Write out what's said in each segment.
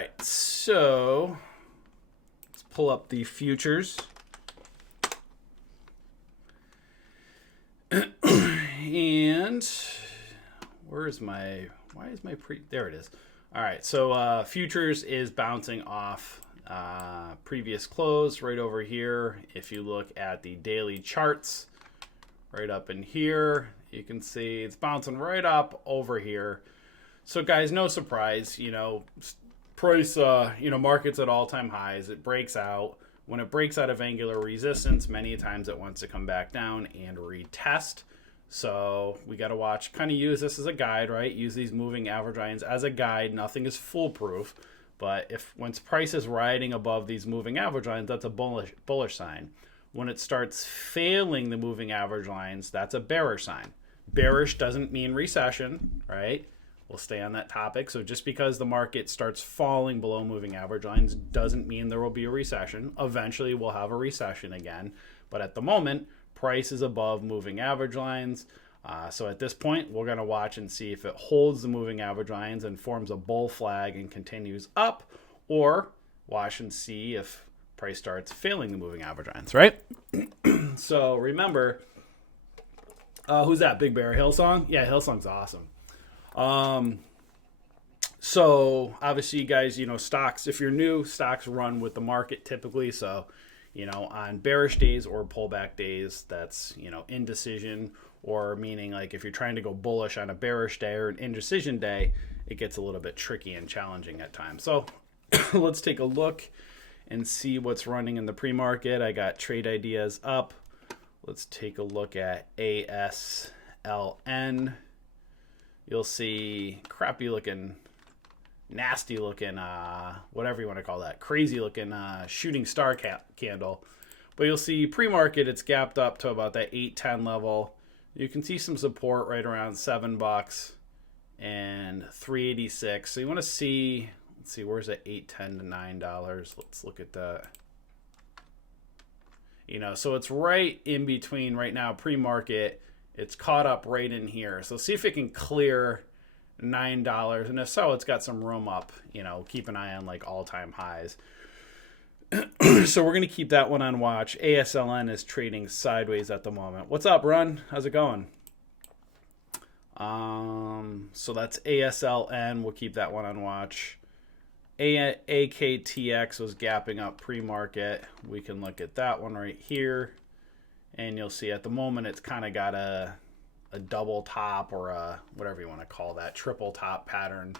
right, so let's pull up the futures. And why is my there it is. All right, so futures is bouncing off previous close right over here. If you look at the daily charts, right up in here, you can see it's bouncing right up over here. So guys, no surprise, price, market's at all-time highs. It breaks out. When it breaks out of angular resistance, many times it wants to come back down and retest. So we got to watch, kind of use this as a guide, right? Use these moving average lines as a guide. Nothing is foolproof. But once price is riding above these moving average lines, that's a bullish sign. When it starts failing the moving average lines, that's a bearish sign. Bearish doesn't mean recession, right? We'll stay on that topic. So just because the market starts falling below moving average lines doesn't mean there will be a recession. Eventually we'll have a recession again. But at the moment, price is above moving average lines. So at this point, we're going to watch and see if it holds the moving average lines and forms a bull flag and continues up, or watch and see if price starts failing the moving average lines, right? So remember, who's that? Big Bear Hillsong? Yeah, Hillsong's awesome. So obviously, you guys, stocks, if you're new, stocks run with the market typically. So, on bearish days or pullback days, that's, indecision, or meaning like if you're trying to go bullish on a bearish day or an indecision day, it gets a little bit tricky and challenging at times. So let's take a look and see what's running in the pre-market. I got trade ideas up. Let's take a look at ASLN. You'll see crappy looking, nasty looking, whatever you want to call that, crazy looking shooting star candle. But you'll see pre-market, it's gapped up to about that 810 level. You can see some support right around $7 and 386. So you want to see, let's see, where's that 810 to $9? Let's look at that. So it's right in between right now, pre-market. It's caught up right in here. So see if it can clear $9. And if so, it's got some room up. Keep an eye on like all-time highs. So we're going to keep that one on watch. ASLN is trading sideways at the moment. What's up, Run? How's it going? So that's ASLN. We'll keep that one on watch. AKTX was gapping up pre-market. We can look at that one right here. And you'll see at the moment it's kind of got a double top, or a whatever you want to call that, triple top pattern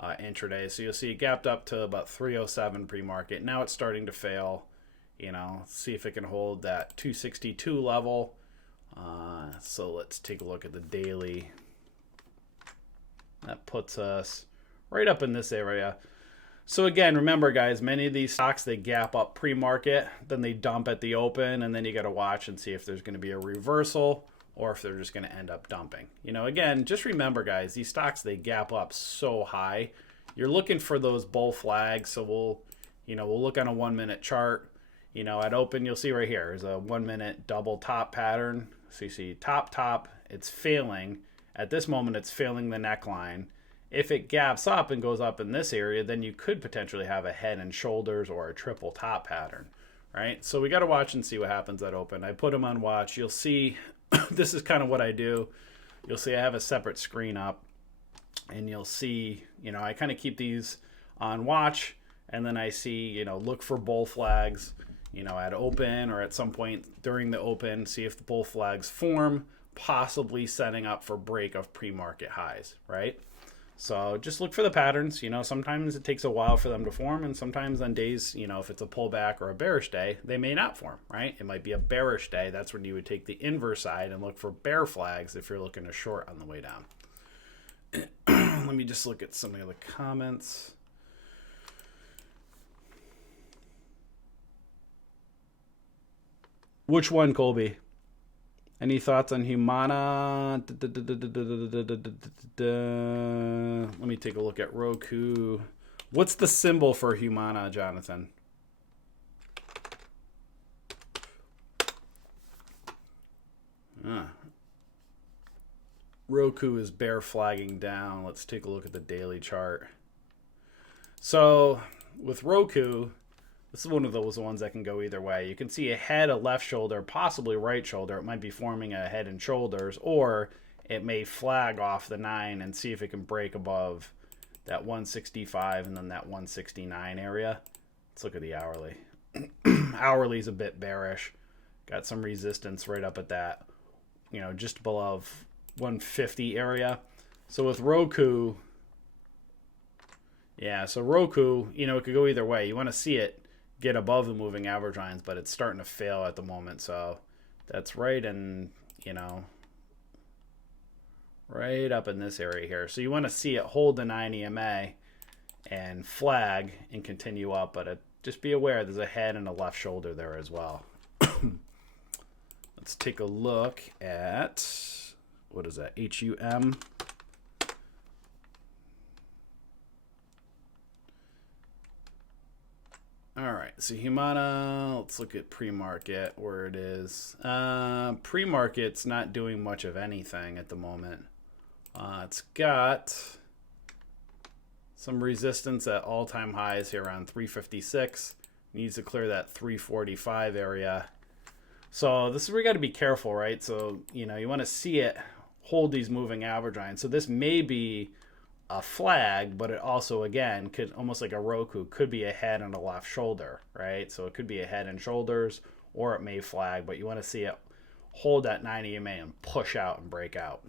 intraday. So you'll see it gapped up to about 307 pre-market. Now it's starting to fail. See if it can hold that 262 level. So let's take a look at the daily. That puts us right up in this area. So again, remember guys, many of these stocks, they gap up pre-market, then they dump at the open, and then you got to watch and see if there's going to be a reversal or if they're just going to end up dumping. Again, just remember guys, these stocks, they gap up so high. You're looking for those bull flags. So we'll look on a 1 minute chart. At open, you'll see right here, there's a 1 minute double top pattern. So you see top, it's failing. At this moment, it's failing the neckline. If it gaps up and goes up in this area, then you could potentially have a head and shoulders or a triple top pattern, right? So we got to watch and see what happens at open. I put them on watch. You'll see, this is kind of what I do. You'll see I have a separate screen up, and you'll see, I kind of keep these on watch, and then I see, look for bull flags, at open or at some point during the open, see if the bull flags form, possibly setting up for break of pre-market highs, right? So just look for the patterns. Sometimes it takes a while for them to form, and sometimes on days, if it's a pullback or a bearish day, they may not form, right? It might be a bearish day. That's when you would take the inverse side and look for bear flags if you're looking to short on the way down. Let me just look at some of the comments. Which one, Colby? Any thoughts on Humana? Let me take a look at Roku. What's the symbol for Humana, Jonathan? Roku is bear flagging down. Let's take a look at the daily chart. So with Roku, this is one of those ones that can go either way. You can see a head, a left shoulder, possibly right shoulder. It might be forming a head and shoulders, or it may flag off the 9 and see if it can break above that 165 and then that 169 area. Let's look at the hourly. Hourly's a bit bearish. Got some resistance right up at that, just below 150 area. So with Roku, so Roku, it could go either way. You want to see it get above the moving average lines, but it's starting to fail at the moment. So that's right in, right up in this area here. So you want to see it hold the 9 EMA and flag and continue up, but just be aware there's a head and a left shoulder there as well. Let's take a look at, what is that, HUM. All right, so Humana, let's look at pre-market, where it is. Pre-market's not doing much of anything at the moment. It's got some resistance at all-time highs here around 356. Needs to clear that 345 area. So this is where you got to be careful, right? So, you want to see it hold these moving average lines. So this may be a flag, but it also, again, could, almost like a Roku, could be a head and a left shoulder, right? So it could be a head and shoulders, or it may flag, but you want to see it hold that 9 EMA and push out and break out.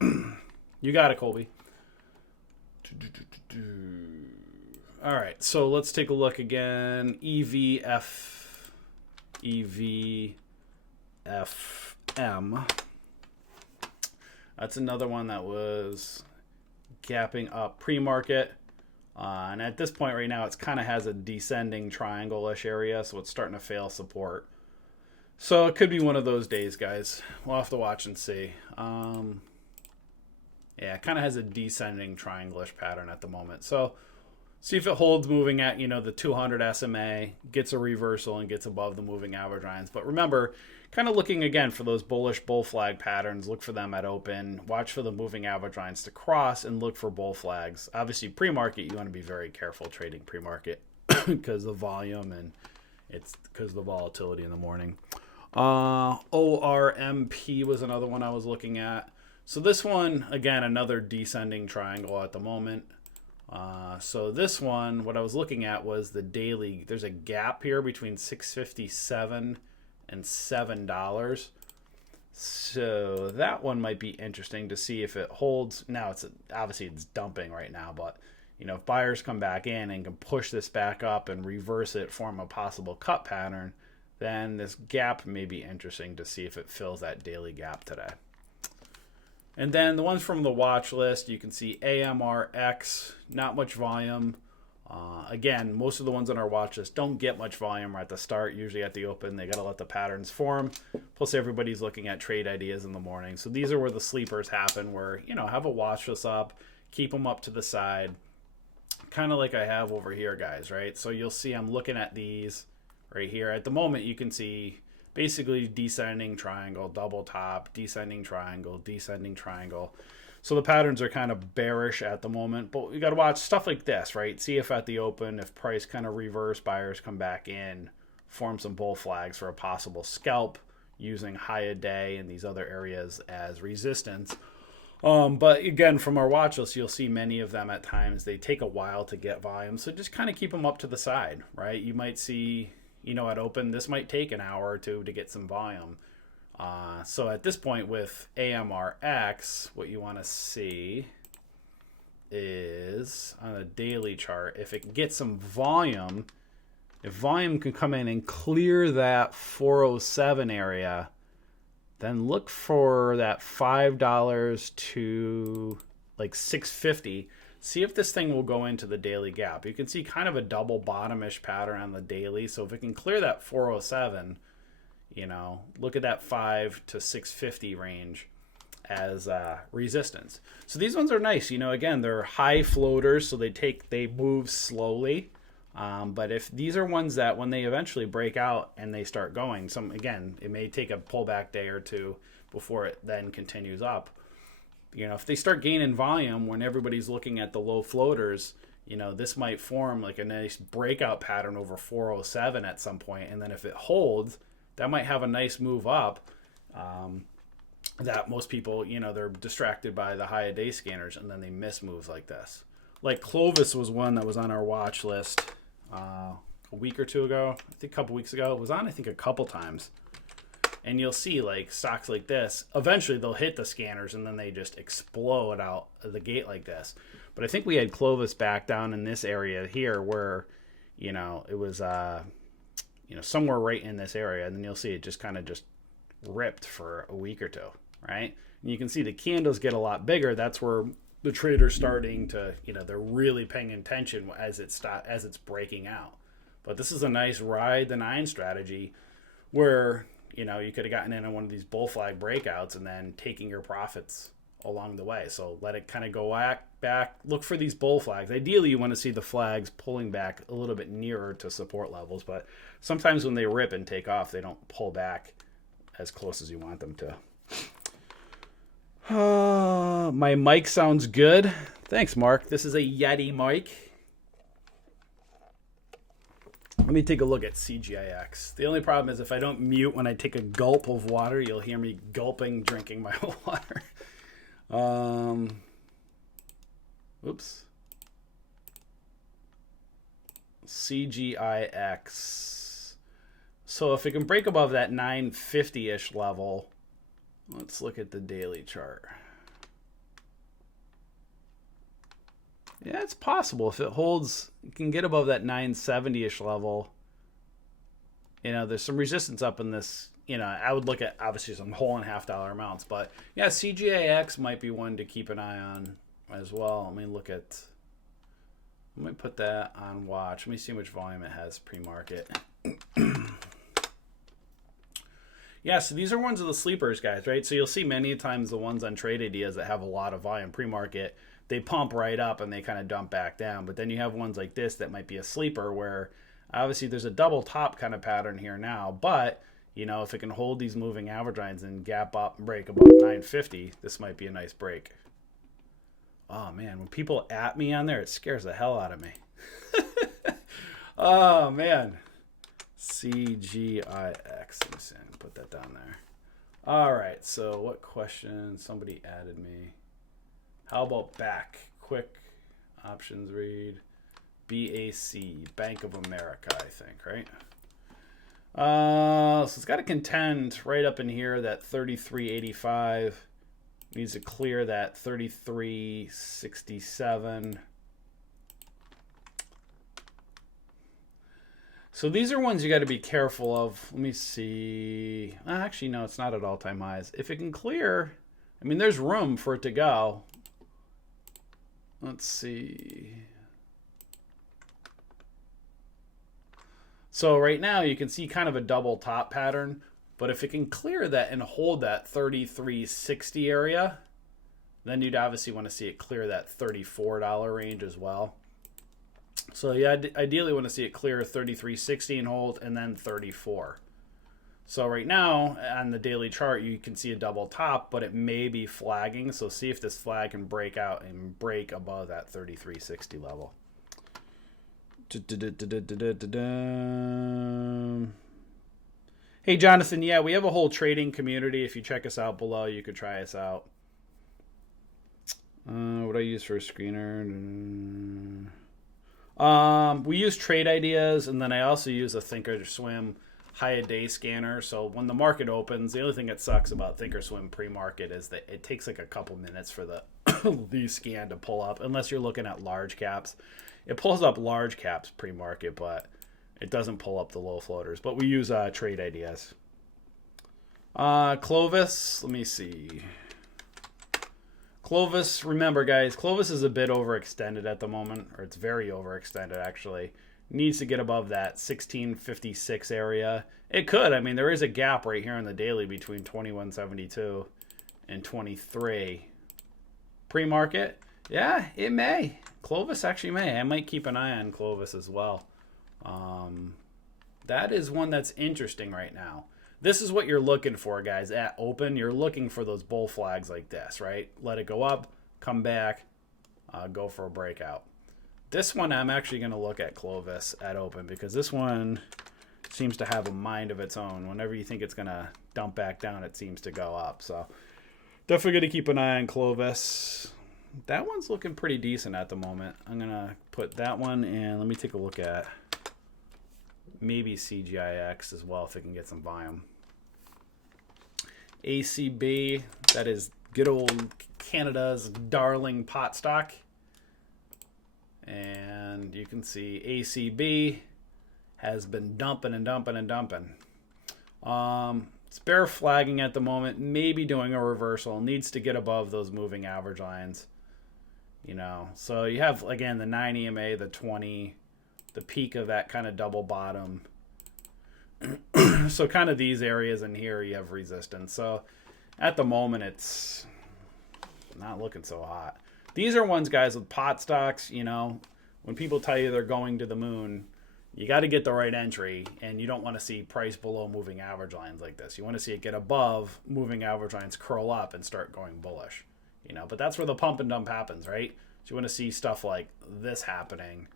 You got it, Colby. All right, so let's take a look again. EVFM. That's another one that was gapping up pre-market. And at this point right now, it's kind of has a descending triangle-ish area, so it's starting to fail support. So it could be one of those days, guys. We'll have to watch and see. Yeah, it kind of has a descending triangle-ish pattern at the moment. So see if it holds moving at, the 200 SMA, gets a reversal and gets above the moving average lines. But remember, kind of looking again for those bullish bull flag patterns, look for them at open, watch for the moving average lines to cross, and look for bull flags. Obviously, pre-market, you want to be very careful trading pre-market because of the volume and it's because of the volatility in the morning. ORMP was another one I was looking at. So this one, again, another descending triangle at the moment. So this one, what I was looking at was the daily. There's a gap here between 657 and $7. So that one might be interesting to see if it holds. Now obviously it's dumping right now, but if buyers come back in and can push this back up and reverse it, form a possible cut pattern, then this gap may be interesting to see if it fills that daily gap today. And then the ones from the watch list, you can see AMRX, not much volume. Again, most of the ones on our watch list don't get much volume right at the start, usually at the open. They got to let the patterns form. Plus, everybody's looking at trade ideas in the morning. So these are where the sleepers happen, where, have a watch list up, keep them up to the side, kind of like I have over here, guys, right? So you'll see I'm looking at these right here. At the moment, you can see basically descending triangle, double top, descending triangle, descending triangle. So the patterns are kind of bearish at the moment, but you got to watch stuff like this, right? See if at the open, if price kind of reverse, buyers come back in, form some bull flags for a possible scalp using high a day and these other areas as resistance. But again, from our watch list, you'll see many of them at times, they take a while to get volume. So just kind of keep them up to the side, right? You might see, at open, this might take an hour or two to get some volume. So at this point with AMRX, what you want to see is on a daily chart, if it gets some volume, if volume can come in and clear that 407 area, then look for that $5 to like $6.50. See if this thing will go into the daily gap. You can see kind of a double bottomish pattern on the daily. So if it can clear that 407, look at that 5 to 650 range as resistance. So these ones are nice. Again, they're high floaters, so they move slowly. But if these are ones that when they eventually break out and they start going, again, it may take a pullback day or two before it then continues up. If they start gaining volume when everybody's looking at the low floaters, you know, this might form like a nice breakout pattern over 407 at some point, and then if it holds, that might have a nice move up. That most people, you know, they're distracted by the high day scanners, and then they miss moves like this. Like Clovis was one that was on our watch list a week or two ago. I think a couple weeks ago. It was on, I think, a couple times. And you'll see, like, stocks like this, eventually they'll hit the scanners, and then they just explode out of the gate like this. But I think we had Clovis back down in this area here where, you know, it was, you know, somewhere right in this area. And then you'll see it just kind of just ripped for a week or two, right? And you can see the candles get a lot bigger. That's where the trader's starting to, you know, they're really paying attention as it's breaking out. But this is a nice ride the 9 strategy where, you know, you could have gotten in on one of these bull flag breakouts and then taking your profits along the way. So let it kind of go back. Look for these bull flags. Ideally, you want to see the flags pulling back a little bit nearer to support levels. But sometimes when they rip and take off, they don't pull back as close as you want them to. My mic sounds good. Thanks, Mark. This is a Yeti mic. Let me take a look at CGIX. The only problem is if I don't mute when I take a gulp of water, you'll hear me gulping, drinking my water. Oops. CGIX. So if it can break above that 950-ish level, let's look at the daily chart. Yeah, it's possible. If it holds, it can get above that 970-ish level. You know, there's some resistance up in this. You know, I would look at, obviously, some whole and half dollar amounts. But, yeah, CGIX might be one to keep an eye on as well. Let me look at, let me put that on watch. Let me see how much volume it has pre-market. Yeah, so these are ones of the sleepers, guys, right? So you'll see many times the ones on Trade Ideas that have a lot of volume pre-market, they pump right up and they kind of dump back down. But then you have ones like this that might be a sleeper where obviously there's a double top kind of pattern here now. But, you know, if it can hold these moving average lines and gap up and break above 950, this might be a nice break. Oh, man, when people at me on there, it scares the hell out of me. Oh, man. CGIX. Let me see. Put that down there. All right, so what question? Somebody added me. How about back? Quick options read. BAC, Bank of America, I think, right? So it's got to contend right up in here, that 33.85. Needs to clear that 33.67. So these are ones you got to be careful of. Let me see. Actually, no, it's not at all-time highs. If it can clear, I mean, there's room for it to go. Let's see. So right now you can see kind of a double top pattern, but if it can clear that and hold that 33.60 area, then you'd obviously want to see it clear that $34 range as well. So you ideally want to see it clear 33.60 and hold, and then 34. So right now on the daily chart you can see a double top, but it may be flagging. So see if this flag can break out and break above that 33.60 level. Hey Jonathan, yeah, we have a whole trading community. If you check us out below, you could try us out. What do I use for a screener? We use Trade Ideas, and then I also use a Thinkorswim high-a-day scanner. So when the market opens, the only thing that sucks about Thinkorswim pre-market is that it takes like a couple minutes for the scan to pull up, unless you're looking at large caps. It pulls up large caps pre-market, but it doesn't pull up the low floaters. But we use Trade Ideas. Clovis, let me see. Clovis, remember guys, Clovis is a bit overextended at the moment, or it's very overextended actually. Needs to get above that 1656 area. It could. I mean, there is a gap right here on the daily between 2172 and 23. Pre-market, yeah, it may. Clovis actually may. I might keep an eye on Clovis as well. That is one that's interesting right now. This is what you're looking for, guys. At open, you're looking for those bull flags like this, right? Let it go up, come back, go for a breakout. this one I'm actually going to look at Clovis at open, because this one seems to have a mind of its own. Whenever you think it's going to dump back down, it seems to go up. So definitely going to keep an eye on Clovis. That one's looking pretty decent at the moment. I'm going to put that one in. Let me take a look at maybe CGIX as well if it can get some volume. ACB, that is good old Canada's darling pot stock. And you can see ACB has been dumping and dumping and dumping. It's bear flagging at the moment, maybe doing a reversal, needs to get above those moving average lines. You know, so you have, again, the 9 EMA, the 20, the peak of that kind of double bottom. So kind of these areas in here you have resistance. So at the moment it's not looking so hot. These are ones, guys, with pot stocks, you know, when people tell you they're going to the moon, you got to get the right entry, and you don't want to see price below moving average lines like this. You want to see it get above moving average lines, curl up, and start going bullish. You know, but that's where the pump and dump happens, right? So you want to see stuff like this happening.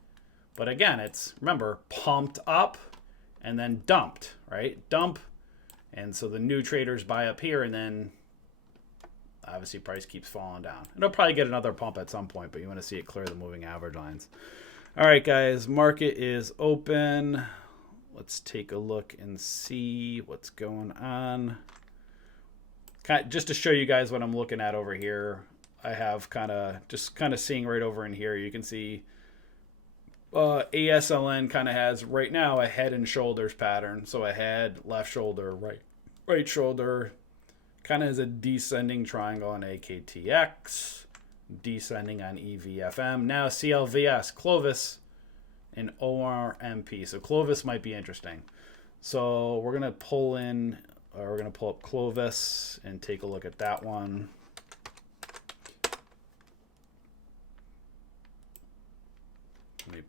But again, it's, remember, pumped up and then dumped, right? Dump. And so the new traders buy up here, and then obviously price keeps falling down. It'll probably get another pump at some point, but you want to see it clear the moving average lines. All right, guys, market is open. Let's take a look and see what's going on. Just to show you guys what I'm looking at over here, I have kind of seeing right over in here. You can see ASLN kind of has right now a head and shoulders pattern. So a head, left shoulder, right shoulder, kind of has a descending triangle on AKTX, descending on EVFM. Now CLVS, Clovis, and ORMP. So Clovis might be interesting. So we're gonna pull up Clovis and take a look at that one. Let me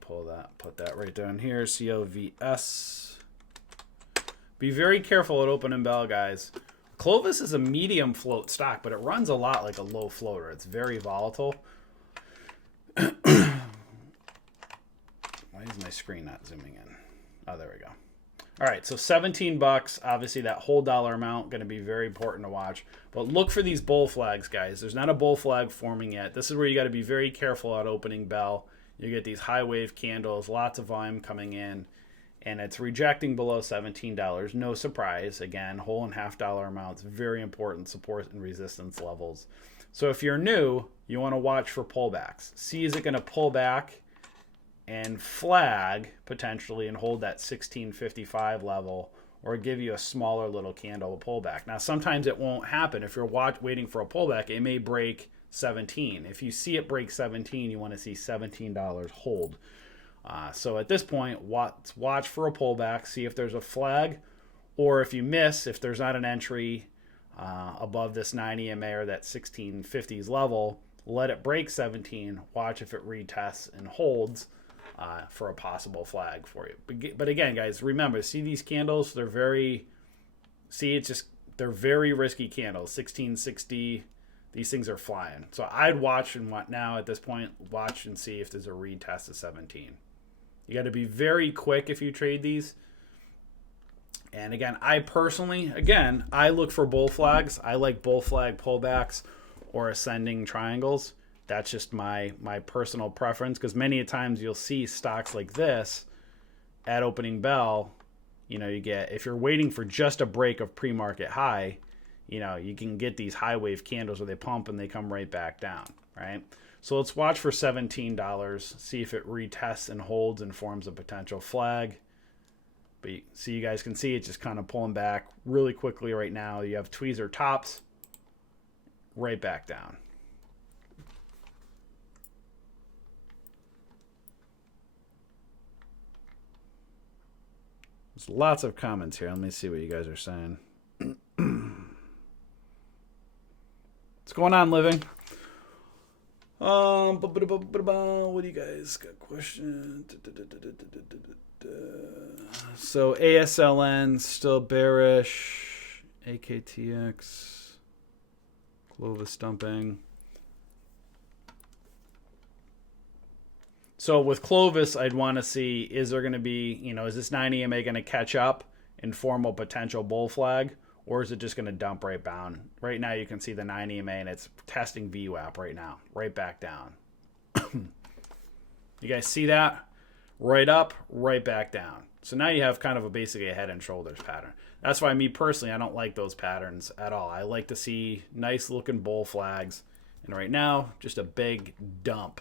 put that right down here, CLVS. Be very careful at open and bell, guys. Clovis is a medium float stock, but it runs a lot like a low floater. It's very volatile. Why is my screen not zooming in? Oh, there we go. All right, so 17 bucks. Obviously, that whole dollar amount going to be very important to watch. But look for these bull flags, guys. There's not a bull flag forming yet. This is where you got to be very careful at opening bell. You get these high wave candles, lots of volume coming in, and it's rejecting below $17. No surprise. Again, whole and half dollar amounts, very important support and resistance levels. So if you're new, you want to watch for pullbacks. See, is it going to pull back and flag potentially and hold that 1655 level, or give you a smaller little candle pullback. Now, sometimes it won't happen. If you're waiting for a pullback, it may break 17. If you see it break 17, you want to see $17 hold. So at this point, watch for a pullback, see if there's a flag, or if you miss, if there's not an entry above this 9 EMA or that 1650s level, let it break 17, watch if it retests and holds for a possible flag for you. But again, guys, remember, see these candles, they're very risky candles. 1660, these things are flying. So I'd watch and now at this point, watch and see if there's a retest of 17. You got to be very quick if you trade these. And again, I personally, I look for bull flags. I like bull flag pullbacks or ascending triangles. That's just my personal preference, because many times you'll see stocks like this at opening bell. You know, if you're waiting for just a break of pre-market high, you know, you can get these high wave candles where they pump and they come right back down, right? So let's watch for $17, see if it retests and holds and forms a potential flag. But you guys can see it's just kind of pulling back really quickly right now. You have tweezer tops right back down. There's lots of comments here. Let me see what you guys are saying. What's going on, Living? What do you guys got? Question. So ASLN still bearish. AKTX. Clovis dumping. So with Clovis, I'd want to see, is there going to be, is this 9 EMA going to catch up and form a potential bull flag, or is it just going to dump right down? Right now you can see the 9 EMA and it's testing VWAP right now, right back down. You guys see that? Right up, right back down. So now you have kind of basically a head and shoulders pattern. That's why me personally, I don't like those patterns at all. I like to see nice looking bull flags. And right now, just a big dump.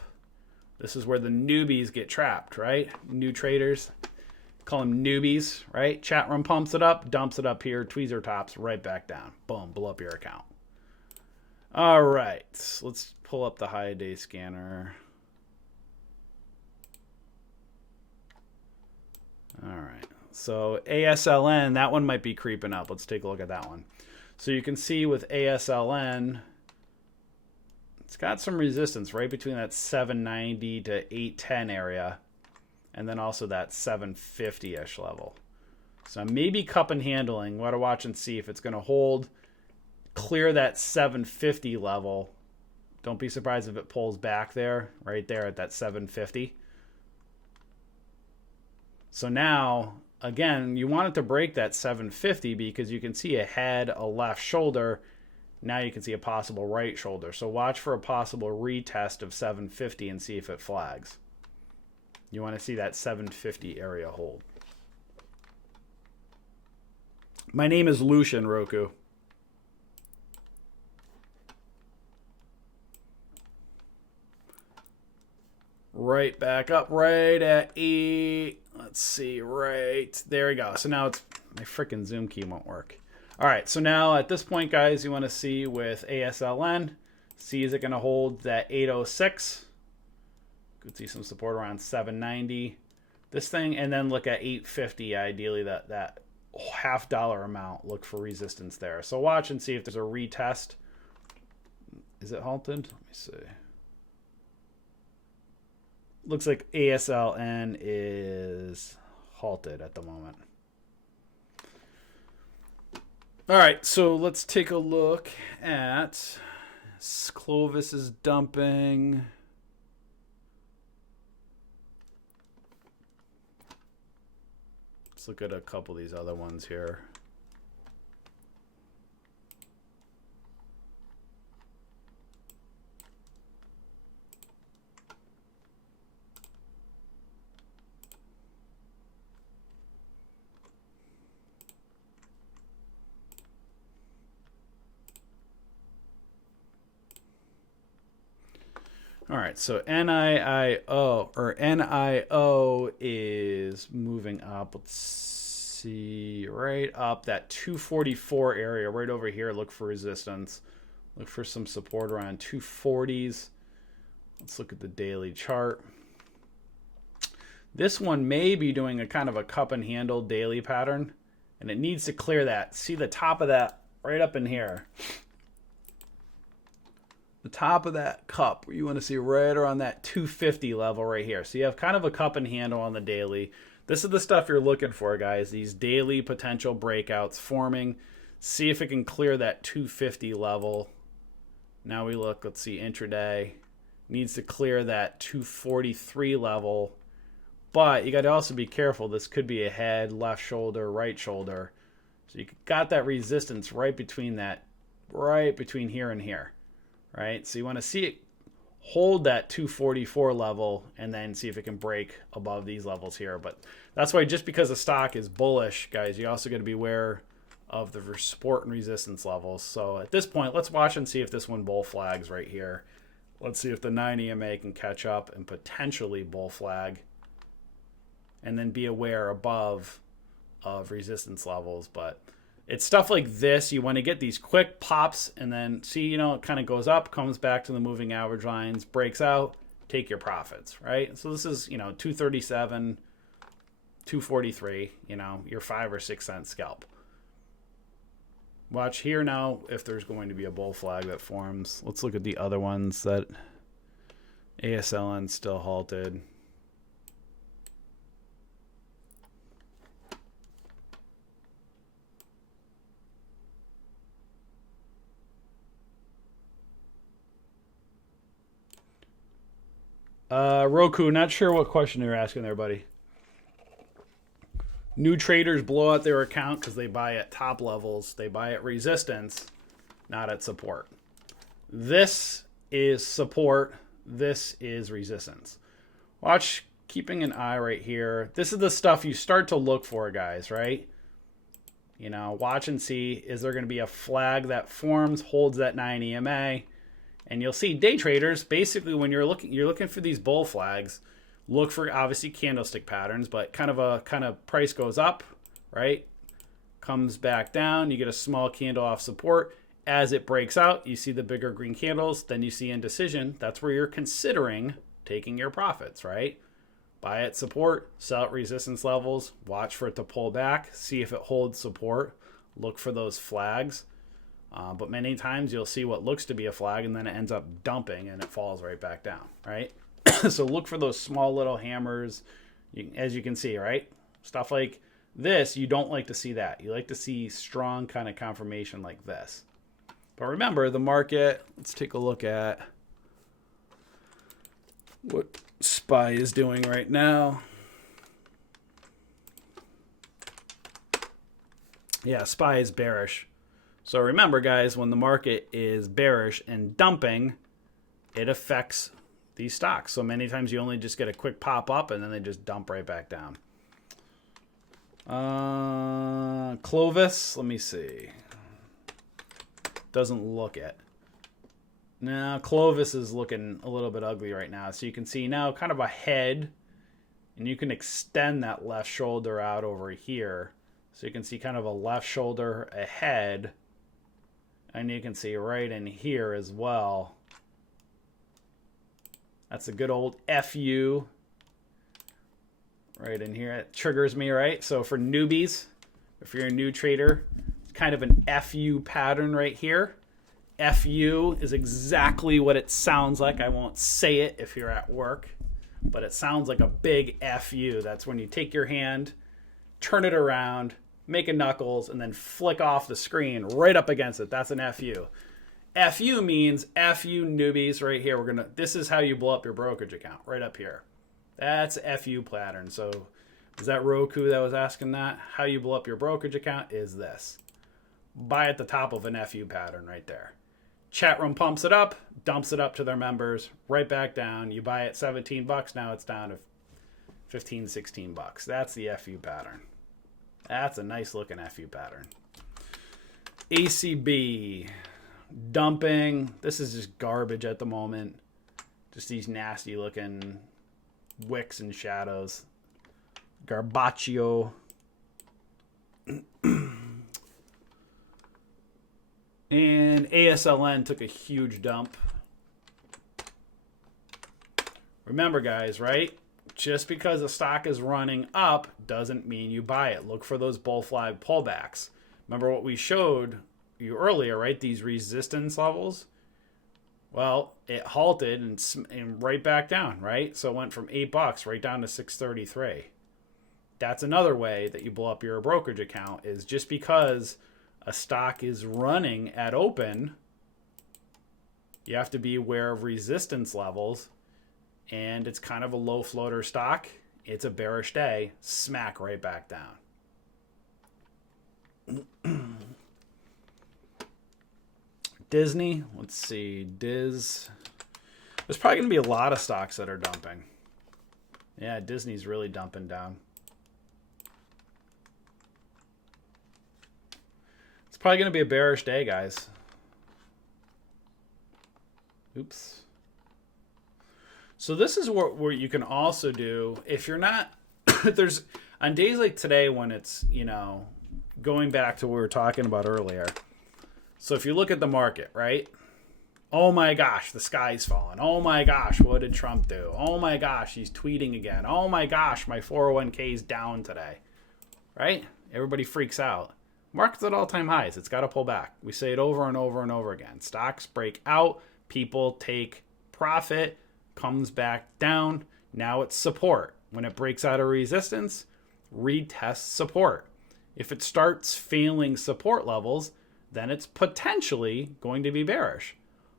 This is where the newbies get trapped, right? New traders, call them newbies, right? Chat room pumps it up, dumps it up here, tweezer tops right back down. Boom, blow up your account. All right, let's pull up the high day scanner. All right, so ASLN, that one might be creeping up. Let's take a look at that one. So you can see with ASLN, it's got some resistance right between that 790 to 810 area, and then also that 750-ish level. So maybe cup and handling. We got to watch and see if it's going to hold, clear that 750 level. Don't be surprised if it pulls back there, right there at that 750. So now, again, you want it to break that 750 because you can see a head, a left shoulder. Now you can see a possible right shoulder. So watch for a possible retest of 750 and see if it flags. You want to see that 750 area hold. My name is Lucian Roku. Right back up, right at 8. Let's see, right there we go. So now it's, my freaking Zoom key won't work. All right, so now at this point, guys, you want to see with ASLN, see is it going to hold that 806? Could see some support around 790. This thing, and then look at 850. Ideally, that $half amount. Look for resistance there. So watch and see if there's a retest. Is it halted? Let me see. Looks like ASLN is halted at the moment. All right, so let's take a look at Clovis is dumping. Let's look at a couple of these other ones here. All right, so NIO is moving up. Let's see, right up that 244 area, right over here. Look for resistance. Look for some support around 240s. Let's look at the daily chart. This one may be doing a kind of a cup and handle daily pattern, and it needs to clear that. See the top of that right up in here. The top of that cup, you want to see right around that 250 level right here. So you have kind of a cup and handle on the daily. This is the stuff you're looking for, guys. These daily potential breakouts forming. See if it can clear that 250 level. Now we look, let's see, intraday. Needs to clear that 243 level. But you got to also be careful. This could be a head, left shoulder, right shoulder. So you got that resistance right between that, right between here and here. Right, so you want to see it hold that 244 level and then see if it can break above these levels here. But that's why, just because the stock is bullish, guys, you also got to be aware of the support and resistance levels. So at this point, let's watch and see if this one bull flags right here. Let's see if the 9 EMA can catch up and potentially bull flag, and then be aware above of resistance levels. But it's stuff like this. You want to get these quick pops and then see, it kind of goes up, comes back to the moving average lines, breaks out, take your profits, right? So this is, 237, 243, your 5 or 6 cent scalp. Watch here now if there's going to be a bull flag that forms. Let's look at the other ones that ASLN still halted. Roku, not sure what question you're asking there, buddy. New traders blow out their account because they buy at top levels. They buy at resistance, not at support. This is support. This is resistance. Watch, keeping an eye right here. This is the stuff you start to look for, guys, right? You know, watch and see, is there going to be a flag that forms, holds that 9 EMA? And you'll see day traders, basically when you're looking for these bull flags, look for obviously candlestick patterns, but kind of price goes up, right? Comes back down, you get a small candle off support. As it breaks out, you see the bigger green candles, then you see indecision. That's where you're considering taking your profits, right? Buy at support, sell at resistance levels, watch for it to pull back, see if it holds support, look for those flags. But many times you'll see what looks to be a flag and then it ends up dumping and it falls right back down, right? So look for those small little hammers, as you can see, right? Stuff like this, you don't like to see that. You like to see strong kind of confirmation like this. But remember, the market, let's take a look at what SPY is doing right now. Yeah, SPY is bearish. So remember, guys, when the market is bearish and dumping, it affects these stocks. So many times you only just get a quick pop up and then they just dump right back down. Clovis, let me see. Doesn't look it. Now, Clovis is looking a little bit ugly right now. So you can see now kind of a head, and you can extend that left shoulder out over here. So you can see kind of a left shoulder ahead. And you can see right in here as well. That's a good old FU. Right in here. It triggers me, right? So for newbies, if you're a new trader, it's kind of an FU pattern right here. FU is exactly what it sounds like. I won't say it if you're at work, but it sounds like a big FU. That's when you take your hand, turn it around, make a knuckles, and then flick off the screen right up against it. That's an FU. FU means FU newbies right here. This is how you blow up your brokerage account right up here. That's FU pattern. So is that Roku that was asking that? How you blow up your brokerage account is this. Buy at the top of an FU pattern right there. Chat room pumps it up, dumps it up to their members, right back down. You buy it $17, now it's down to 15, 16 bucks. That's the FU pattern. That's a nice looking FU pattern. ACB, dumping. This is just garbage at the moment. Just these nasty looking wicks and shadows. Garbaccio. And ASLN took a huge dump. Remember, guys, right? Just because a stock is running up doesn't mean you buy it. Look for those bull flag pullbacks. Remember what we showed you earlier, right? These resistance levels. Well, it halted and right back down, right? So it went from $8 right down to $6.33. That's another way that you blow up your brokerage account, is just because a stock is running at open, you have to be aware of resistance levels, and it's kind of a low floater stock. It's a bearish day, smack right back down. Disney, let's see, There's probably going to be a lot of stocks that are dumping. Yeah, Disney's really dumping down. It's probably going to be a bearish day, guys. Oops. So this is what you can also do if you're not, there's, on days like today when it's, you know, going back to what we were talking about earlier. So if you look at the market, right? Oh my gosh, the sky's falling. Oh my gosh, what did Trump do? Oh my gosh, he's tweeting again. Oh my gosh, my 401k is down today. Right? Everybody freaks out. Market's at all-time highs. It's got to pull back. We say it over and over and over again. Stocks break out. People take profit. Comes back down. Now it's support. When it breaks out of resistance, retest support. If it starts failing support levels, then it's potentially going to be bearish.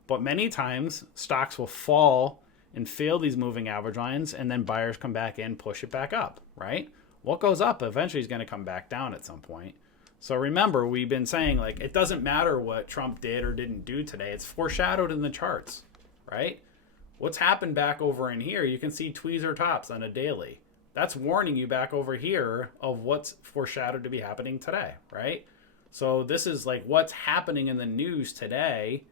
But many times, stocks will fall and fail these moving average lines, and then buyers come back in, push it back up, right? What goes up eventually is going to come back down at some point. So remember, we've been saying, like, it doesn't matter what Trump did or didn't do today. It's foreshadowed in the charts, right? What's happened back over in here, you can see tweezer tops on a daily. That's warning you back over here of what's foreshadowed to be happening today, right? So this is like what's happening in the news today.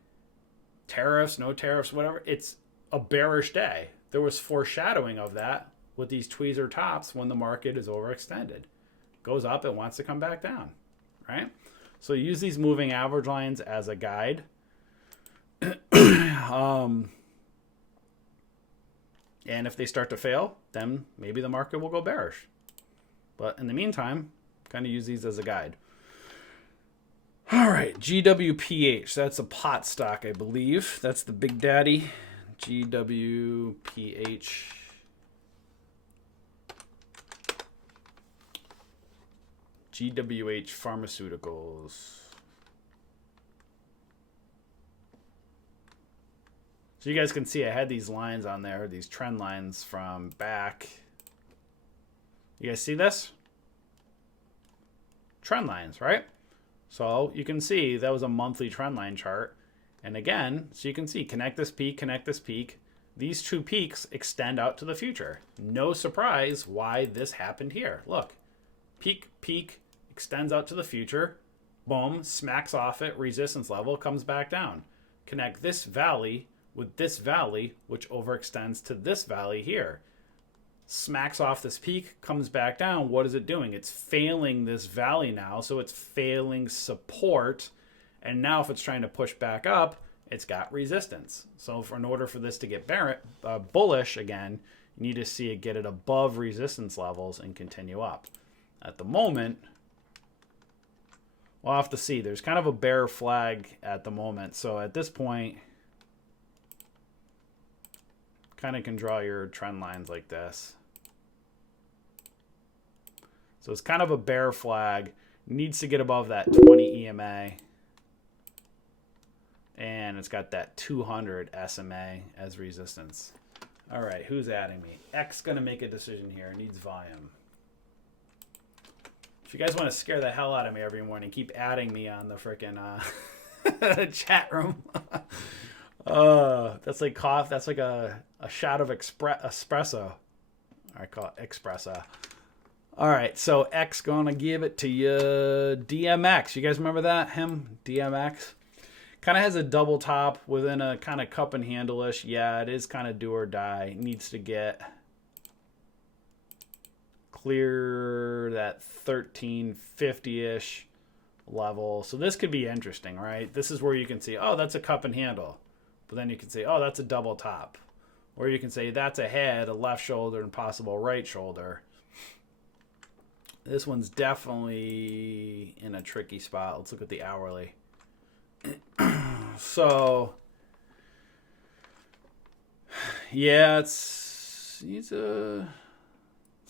Tariffs, no tariffs, whatever. It's a bearish day. There was foreshadowing of that with these tweezer tops when the market is overextended. Goes up, it wants to come back down, right? So use these moving average lines as a guide. And if they start to fail, then maybe the market will go bearish. But in the meantime, kind of use these as a guide. All right, GWPH. That's a pot stock, I believe. That's the big daddy. GWPH. GWH Pharmaceuticals. So you guys can see I had these lines on there, these trend lines from back. You guys see this? Trend lines, right? So you can see that was a monthly trend line chart. And again, so you can see connect this peak, connect this peak. These two peaks extend out to the future. No surprise why this happened here. Look, peak, peak, extends out to the future. Boom, smacks off it, resistance level, comes back down. Connect this valley with this valley, which overextends to this valley here. Smacks off this peak, comes back down. What is it doing? It's failing this valley now, so it's failing support. And now if it's trying to push back up, it's got resistance. So in order for this to get bullish again, you need to see it get it above resistance levels and continue up. At the moment, we'll have to see. There's kind of a bear flag at the moment. So at this point, kind of can draw your trend lines like this. So it's kind of a bear flag. Needs to get above that 20 EMA. And it's got that 200 SMA as resistance. All right, who's adding me? X going to make a decision here. Needs volume. If you guys want to scare the hell out of me every morning, keep adding me on the freaking chat room. That's like cough. That's like a shot of espresso. I call it espresso. All right, so X gonna give it to you. DMX. You guys remember that? Him? DMX? Kind of has a double top within a kind of cup and handle-ish. Yeah, it is kind of do or die. It needs to get clear that 1350-ish level. So this could be interesting, right? This is where you can see, oh, that's a cup and handle. But then you can say, oh, that's a double top. Or you can say that's a head, a left shoulder, and possible right shoulder. This one's definitely in a tricky spot. Let's look at the hourly. So, yeah, it's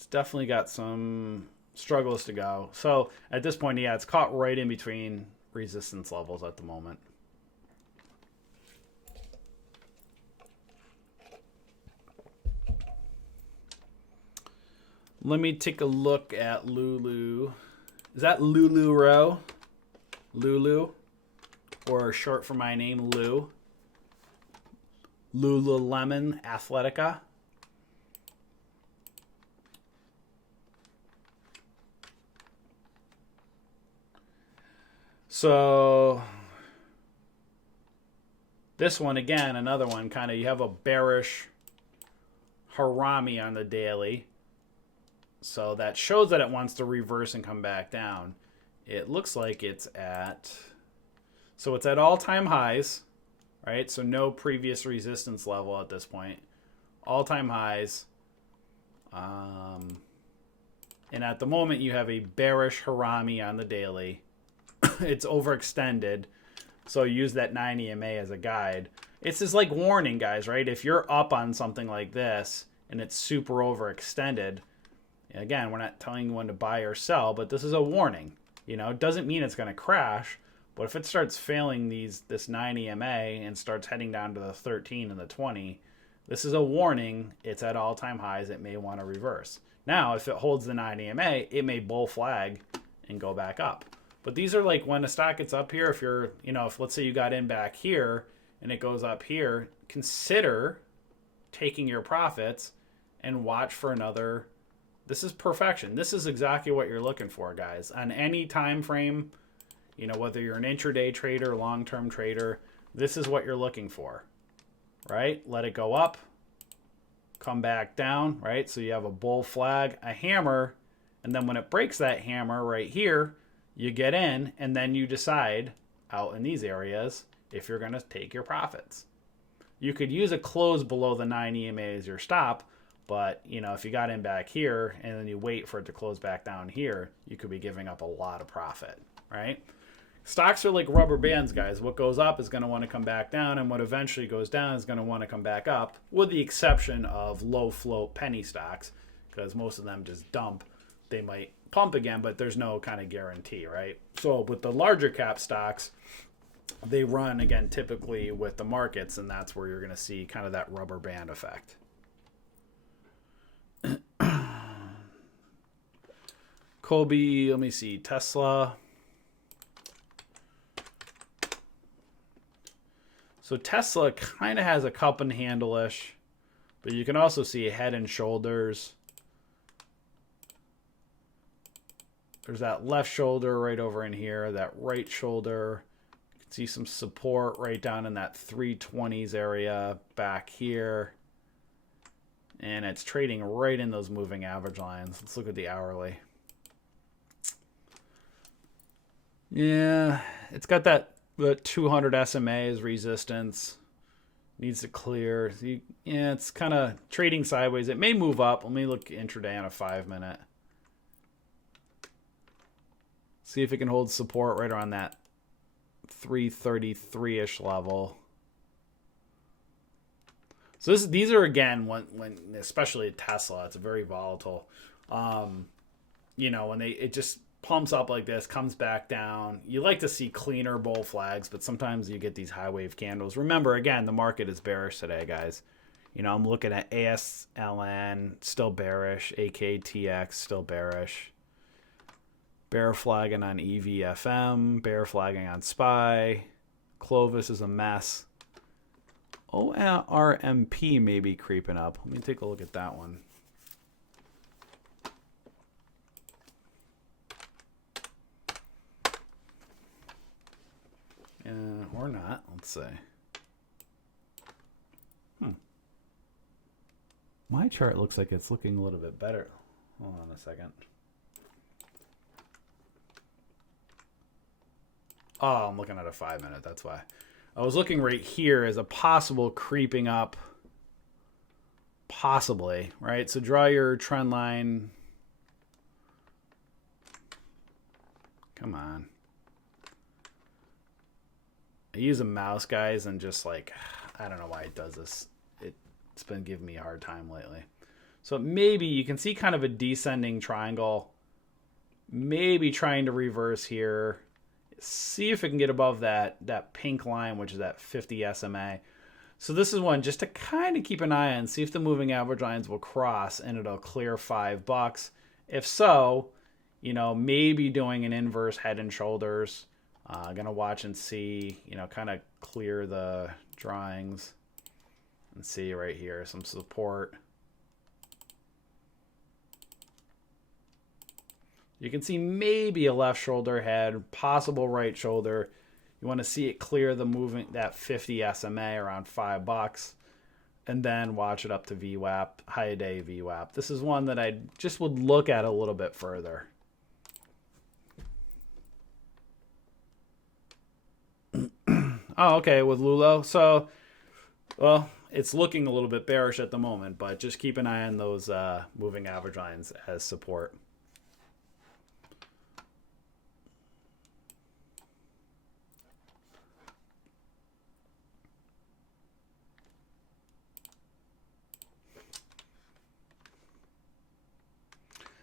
definitely got some struggles to go. So at this point, yeah, it's caught right in between resistance levels at the moment. Let me take a look at Lulu. Is that Lulu Row? Lulu? Or short for my name, Lou. Lululemon Athletica. So this one, again, another one, kind of, you have a bearish harami on the daily. So that shows that it wants to reverse and come back down. It looks like it's at... So it's at all-time highs, right? So no previous resistance level at this point. All-time highs. And at the moment, you have a bearish harami on the daily. It's overextended. So use that 9 EMA as a guide. It's just like warning, guys, right? If you're up on something like this and it's super overextended, again, we're not telling you when to buy or sell, but this is a warning. You know, it doesn't mean it's going to crash. But if it starts failing this 9 EMA and starts heading down to the 13 and the 20, This is a warning. It's at all-time highs. It may want to reverse. Now, if it holds the 9 EMA, it may bull flag and go back up. But these are like when a stock gets up here, if you're, if let's say you got in back here and it goes up here, consider taking your profits and watch for another. This is perfection. This is exactly what you're looking for, guys. On any time frame, whether you're an intraday trader, long-term trader, this is what you're looking for, right? Let it go up, come back down, right? So you have a bull flag, a hammer, and then when it breaks that hammer right here, you get in, and then you decide out in these areas if you're going to take your profits. You could use a close below the 9 EMA as your stop, but if you got in back here and then you wait for it to close back down here, you could be giving up a lot of profit, right? Stocks are like rubber bands, guys. What goes up is going to want to come back down, and what eventually goes down is going to want to come back up, with the exception of low float penny stocks, because most of them just dump. They might pump again, but there's no kind of guarantee, right? So with the larger cap stocks, they run again typically with the markets, and that's where you're going to see kind of that rubber band effect. Kobe, let me see, Tesla. So Tesla kind of has a cup and handle-ish, but you can also see head and shoulders. There's that left shoulder right over in here, that right shoulder. You can see some support right down in that 320s area back here. And it's trading right in those moving average lines. Let's look at the hourly. Yeah, it's got that 200 SMA as resistance. Needs to clear. Yeah, it's kind of trading sideways. It may move up. Let me look intraday on a 5-minute. See if it can hold support right around that 333-ish level. So these are, again, when especially Tesla, it's very volatile. When it just pumps up like this, comes back down. You like to see cleaner bull flags, but sometimes you get these high wave candles. Remember, again, the market is bearish today, guys. I'm looking at ASLN, still bearish. AKTX, still bearish. Bear flagging on EVFM. Bear flagging on SPY. Clovis is a mess. ORMP may be creeping up. Let me take a look at that one. Or not. Let's see. My chart looks like it's looking a little bit better. Hold on a second. Oh, I'm looking at a 5-minute. That's why. I was looking right here as a possible creeping up. Possibly, right? So draw your trend line. Come on. I use a mouse, guys, and just like, I don't know why it does this. It's been giving me a hard time lately. So maybe you can see kind of a descending triangle. Maybe trying to reverse here. See if it can get above that pink line, which is that 50 SMA. So this is one just to kind of keep an eye on, see if the moving average lines will cross and it'll clear $5. If so, maybe doing an inverse head and shoulders. Gonna watch and see, kind of clear the drawings and see right here some support. You can see maybe a left shoulder head, possible right shoulder. You want to see it clear the moving, that 50 SMA around $5, and then watch it up to VWAP, high day VWAP. This is one that I just would look at a little bit further. Oh, okay, with Lulo. So, well, it's looking a little bit bearish at the moment, but just keep an eye on those moving average lines as support.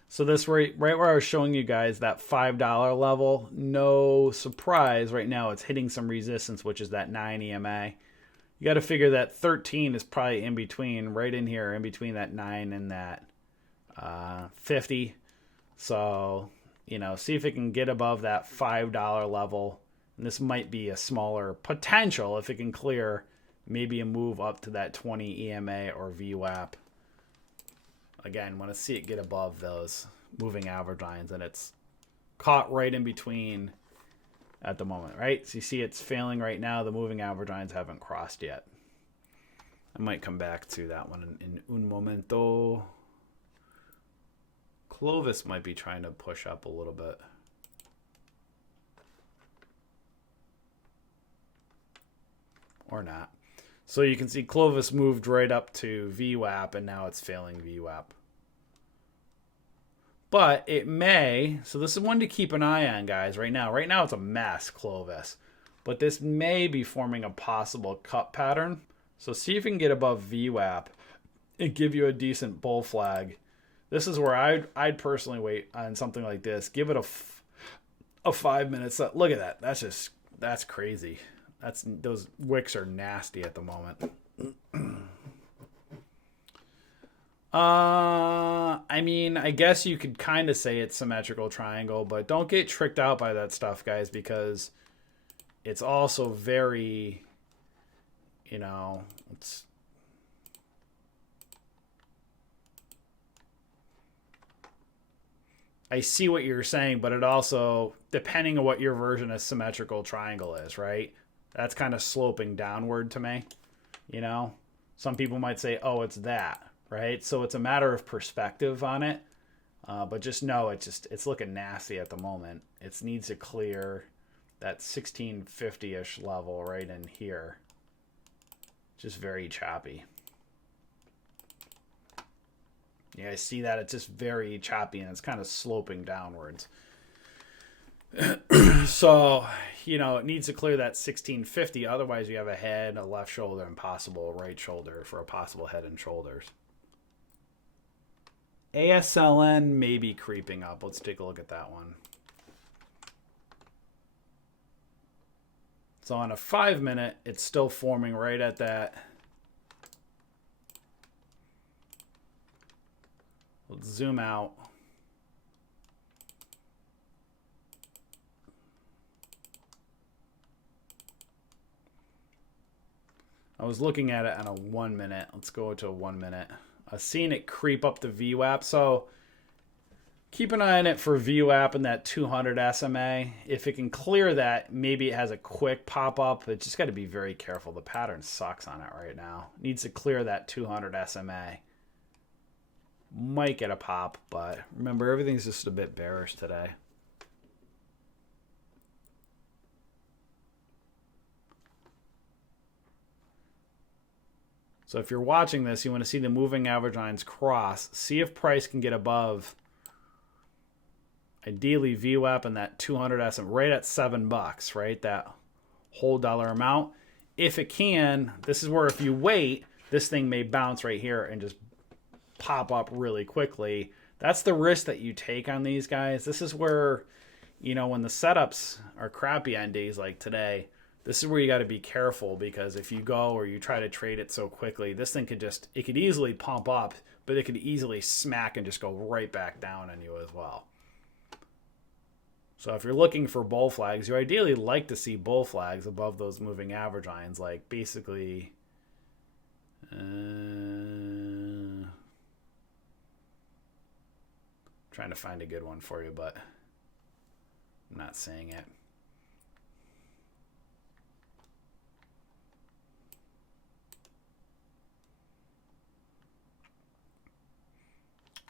So this right where I was showing you guys that $5 level, no surprise, right now it's hitting some resistance, which is that 9 EMA. You got to figure that 13 is probably in between, right in here, in between that 9 and that 50. So, you know, see if it can get above that $5 level. And this might be a smaller potential if it can clear maybe a move up to that 20 EMA or VWAP. Again, want to see it get above those moving average lines, and it's caught right in between at the moment, right? So you see it's failing right now. The moving average lines haven't crossed yet. I might come back to that one in un momento. Clovis might be trying to push up a little bit. Or not. So you can see Clovis moved right up to VWAP, and now it's failing VWAP. But it may, so this is one to keep an eye on, guys, right now. Right now it's a mess, Clovis. But this may be forming a possible cut pattern. So see if you can get above VWAP and give you a decent bull flag. This is where I'd personally wait on something like this. Give it a 5 minutes. Look at that. That's crazy. Those wicks are nasty at the moment. I mean, I guess you could kind of say it's symmetrical triangle, but don't get tricked out by that stuff, guys, because it's also very, you know, I see what you're saying, but it also, depending on what your version of symmetrical triangle is, right? That's kind of sloping downward to me, you know? Some people might say, oh, it's that, right? So it's a matter of perspective on it. But just know it's looking nasty at the moment. It needs to clear that 1650-ish level right in here. Just very choppy. Yeah, I see that. It's just very choppy, and it's kind of sloping downwards. So, you know, it needs to clear that 1650. Otherwise, you have a head, a left shoulder, and possible right shoulder for a possible head and shoulders. ASLN may be creeping up. Let's take a look at that one. So on a 5 minute, it's still forming right at that. Let's zoom out. I was looking at it on a 1 minute. Let's go to a 1 minute. I've seen it creep up the VWAP. So keep an eye on it for VWAP and that 200 SMA. If it can clear that, maybe it has a quick pop up. But just got to be very careful. The pattern sucks on it right now. It needs to clear that 200 SMA. Might get a pop, but remember, everything's just a bit bearish today. So if you're watching this, you want to see the moving average lines cross. See if price can get above, ideally, VWAP and that 200 SM right at $7, right? That whole dollar amount. If it can, this is where if you wait, this thing may bounce right here and just pop up really quickly. That's the risk that you take on these guys. This is where, you know, when the setups are crappy on days like today, this is where you got to be careful, because if you go or you try to trade it so quickly, this thing could just, it could easily pump up, but it could easily smack and just go right back down on you as well. So if you're looking for bull flags, you ideally like to see bull flags above those moving average lines, like basically trying to find a good one for you, but I'm not seeing it.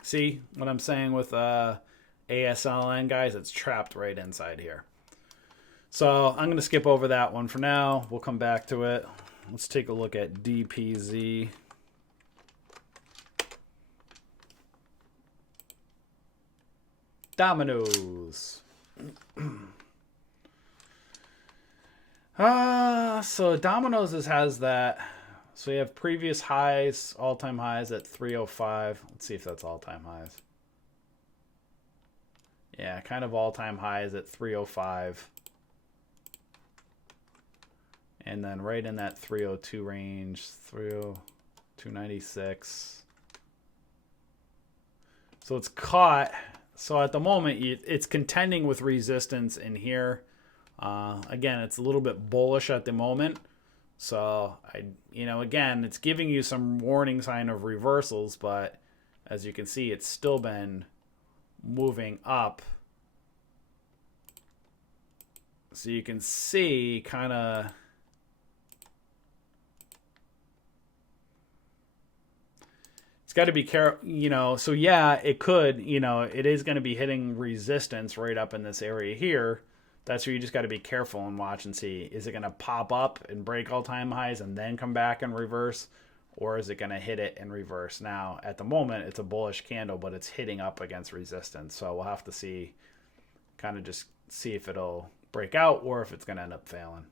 See what I'm saying with ASLN, guys? It's trapped right inside here. So I'm going to skip over that one for now. We'll come back to it. Let's take a look at DPZ. Dominoes. So Dominoes has that. So we have previous highs, all-time highs at 305. Let's see if that's all-time highs. Yeah, kind of all-time highs at 305. and then right in that 302 range, 296. So it's caught. So at the moment, it's contending with resistance in here. Again, it's a little bit bullish at the moment. So again, it's giving you some warning sign of reversals, but as you can see, it's still been moving up. So you can see kind of it's got to be careful, so yeah, it could, it is going to be hitting resistance right up in this area here. That's where you just got to be careful and watch and see, is it going to pop up and break all-time highs and then come back and reverse, or is it going to hit it and reverse? Now, at the moment, it's a bullish candle, but it's hitting up against resistance. So we'll have to see, kind of just see if it'll break out or if it's going to end up failing.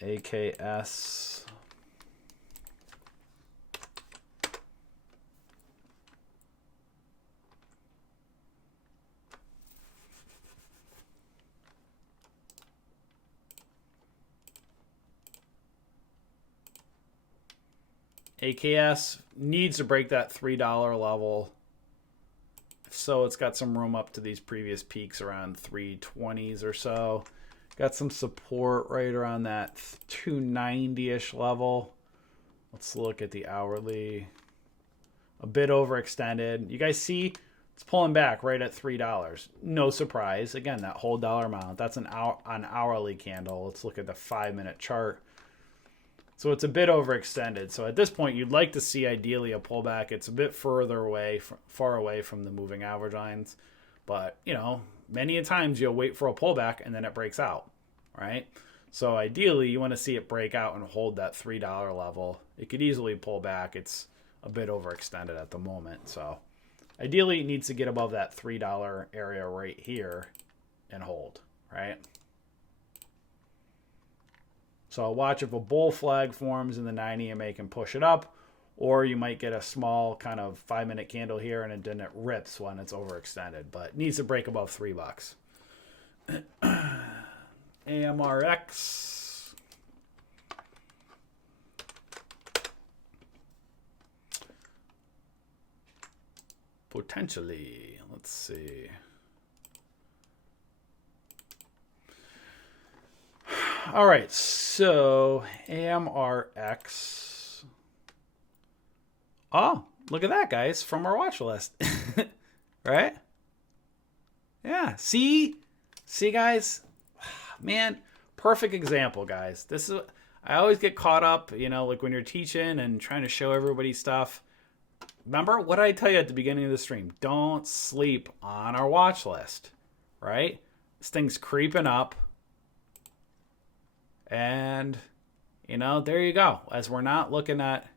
AKS. AKS needs to break that $3 level. So it's got some room up to these previous peaks around 320s or so. Got some support right around that 290-ish level. Let's look at the hourly. A bit overextended. You guys see it's pulling back right at $3. No surprise. Again, that whole dollar amount. That's an hourly candle. Let's look at the 5-minute chart. So it's a bit overextended. So at this point, you'd like to see ideally a pullback. It's a bit far away from the moving average lines. But, many a times you'll wait for a pullback and then it breaks out, right? So ideally, you want to see it break out and hold that $3 level. It could easily pull back. It's a bit overextended at the moment. So ideally, it needs to get above that $3 area right here and hold, right? So I'll watch if a bull flag forms in the 90 EMA can push it up, or you might get a small kind of 5-minute candle here and then it rips when it's overextended, but it needs to break above $3. AMRX. Potentially, let's see. All right, so AMRX. Oh, look at that, guys, from our watch list. Right? Yeah, see, guys? Man, perfect example, guys. I always get caught up, like when you're teaching and trying to show everybody stuff. Remember what did I tell you at the beginning of the stream? Don't sleep on our watch list, right? This thing's creeping up. And, there you go. As we're not looking at,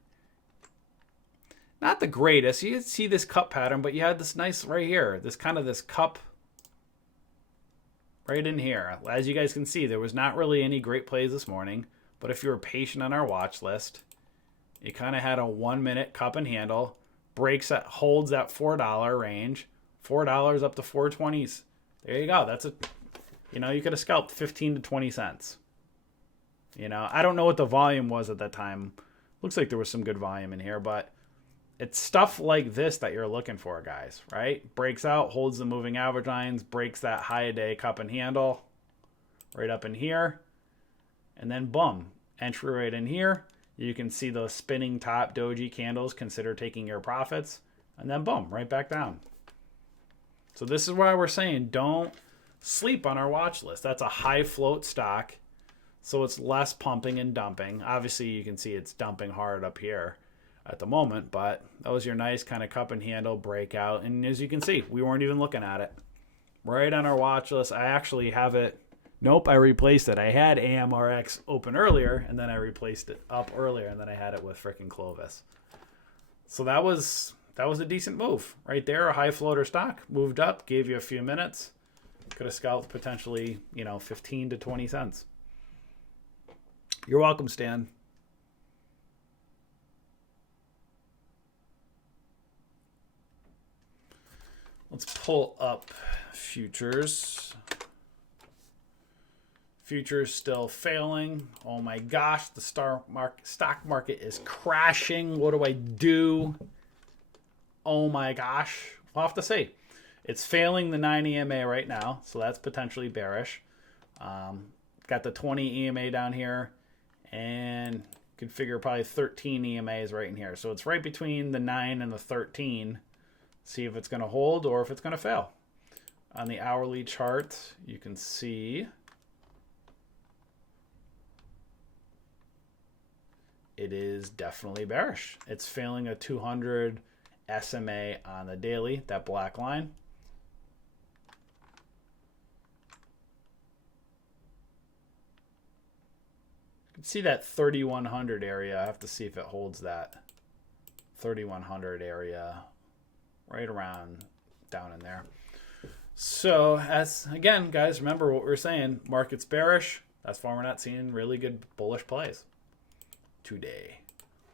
not the greatest. You see this cup pattern, but you had this nice right here. This cup right in here. As you guys can see, there was not really any great plays this morning. But if you were patient on our watch list, you kind of had a 1-minute cup and handle. Holds that $4 range. $4 up to 420s. There you go. That's you could have scalped 15 to 20 cents. I don't know what the volume was at that time. Looks like there was some good volume in here, but it's stuff like this that you're looking for, guys, right? Breaks out, holds the moving average lines, breaks that high day cup and handle right up in here, and then boom, entry right in here. You can see those spinning top doji candles. Consider taking your profits, and then boom, right back down. So this is why we're saying don't sleep on our watch list. That's a high float stock. So it's less pumping and dumping. Obviously, you can see it's dumping hard up here at the moment, but that was your nice kind of cup and handle breakout. And as you can see, we weren't even looking at it. Right on our watch list. I actually have it. Nope, I replaced it. I had AMRX open earlier, and then I replaced it up earlier, and then I had it with frickin' Clovis. So that was a decent move. Right there, a high floater stock. Moved up, gave you a few minutes. Could have scalped potentially, 15 to 20 cents. You're welcome, Stan. Let's pull up futures. Futures still failing. Oh my gosh, the stock market is crashing. What do I do? Oh my gosh. We'll have to see. It's failing the 9 EMA right now, so that's potentially bearish. Got the 20 EMA down here, and you can figure probably 13 EMAs right in here. So it's right between the 9 and the 13. See if it's going to hold or if it's going to fail. On the hourly chart, you can see it is definitely bearish. It's failing a 200 SMA on the daily, that black line. You can see that 3100 area. I have to see if it holds that 3100 area right around down in there. So as again, guys, remember what we're saying, market's bearish. That's why we're not seeing really good bullish plays today.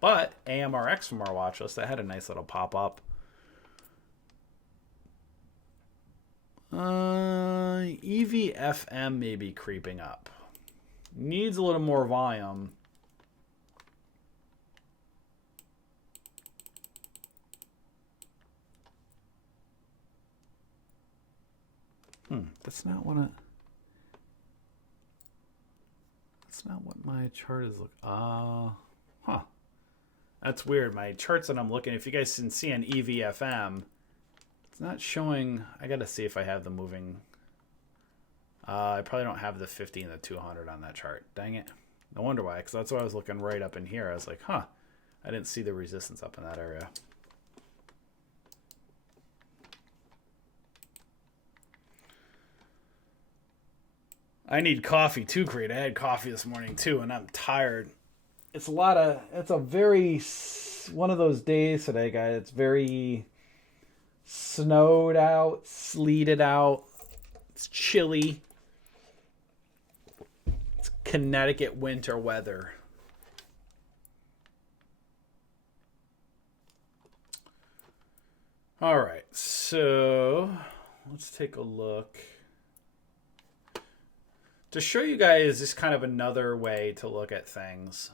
But AMRX from our watch list, that had a nice little pop up. EVFM may be creeping up. Needs a little more volume. That's not what my chart is That's weird. My charts that I'm looking, if you guys can see on EVFM, it's not showing. I got to see if I have the moving. I probably don't have the 50 and the 200 on that chart. Dang it. No wonder why, because that's why I was looking right up in here. I was like, I didn't see the resistance up in that area. I need coffee too, Creed. I had coffee this morning too, and I'm tired. It's one of those days today, guys. It's very snowed out, sleeted out. It's chilly. It's Connecticut winter weather. All right, so let's take a look. To show you guys just kind of another way to look at things.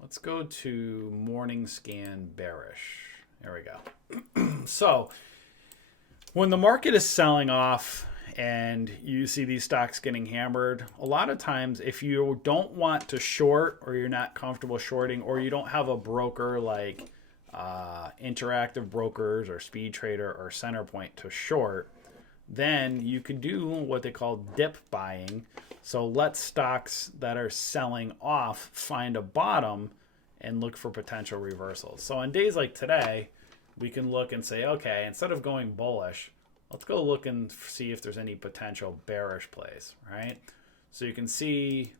Let's go to morning scan bearish. There we go. So when the market is selling off and you see these stocks getting hammered, a lot of times if you don't want to short, or you're not comfortable shorting, or you don't have a broker like Interactive Brokers or Speed Trader or Centerpoint to short, then you could do what they call dip buying. So let stocks that are selling off find a bottom and look for potential reversals. So on days like today, we can look and say, okay, instead of going bullish, let's go look and see if there's any potential bearish plays, right? So you can see,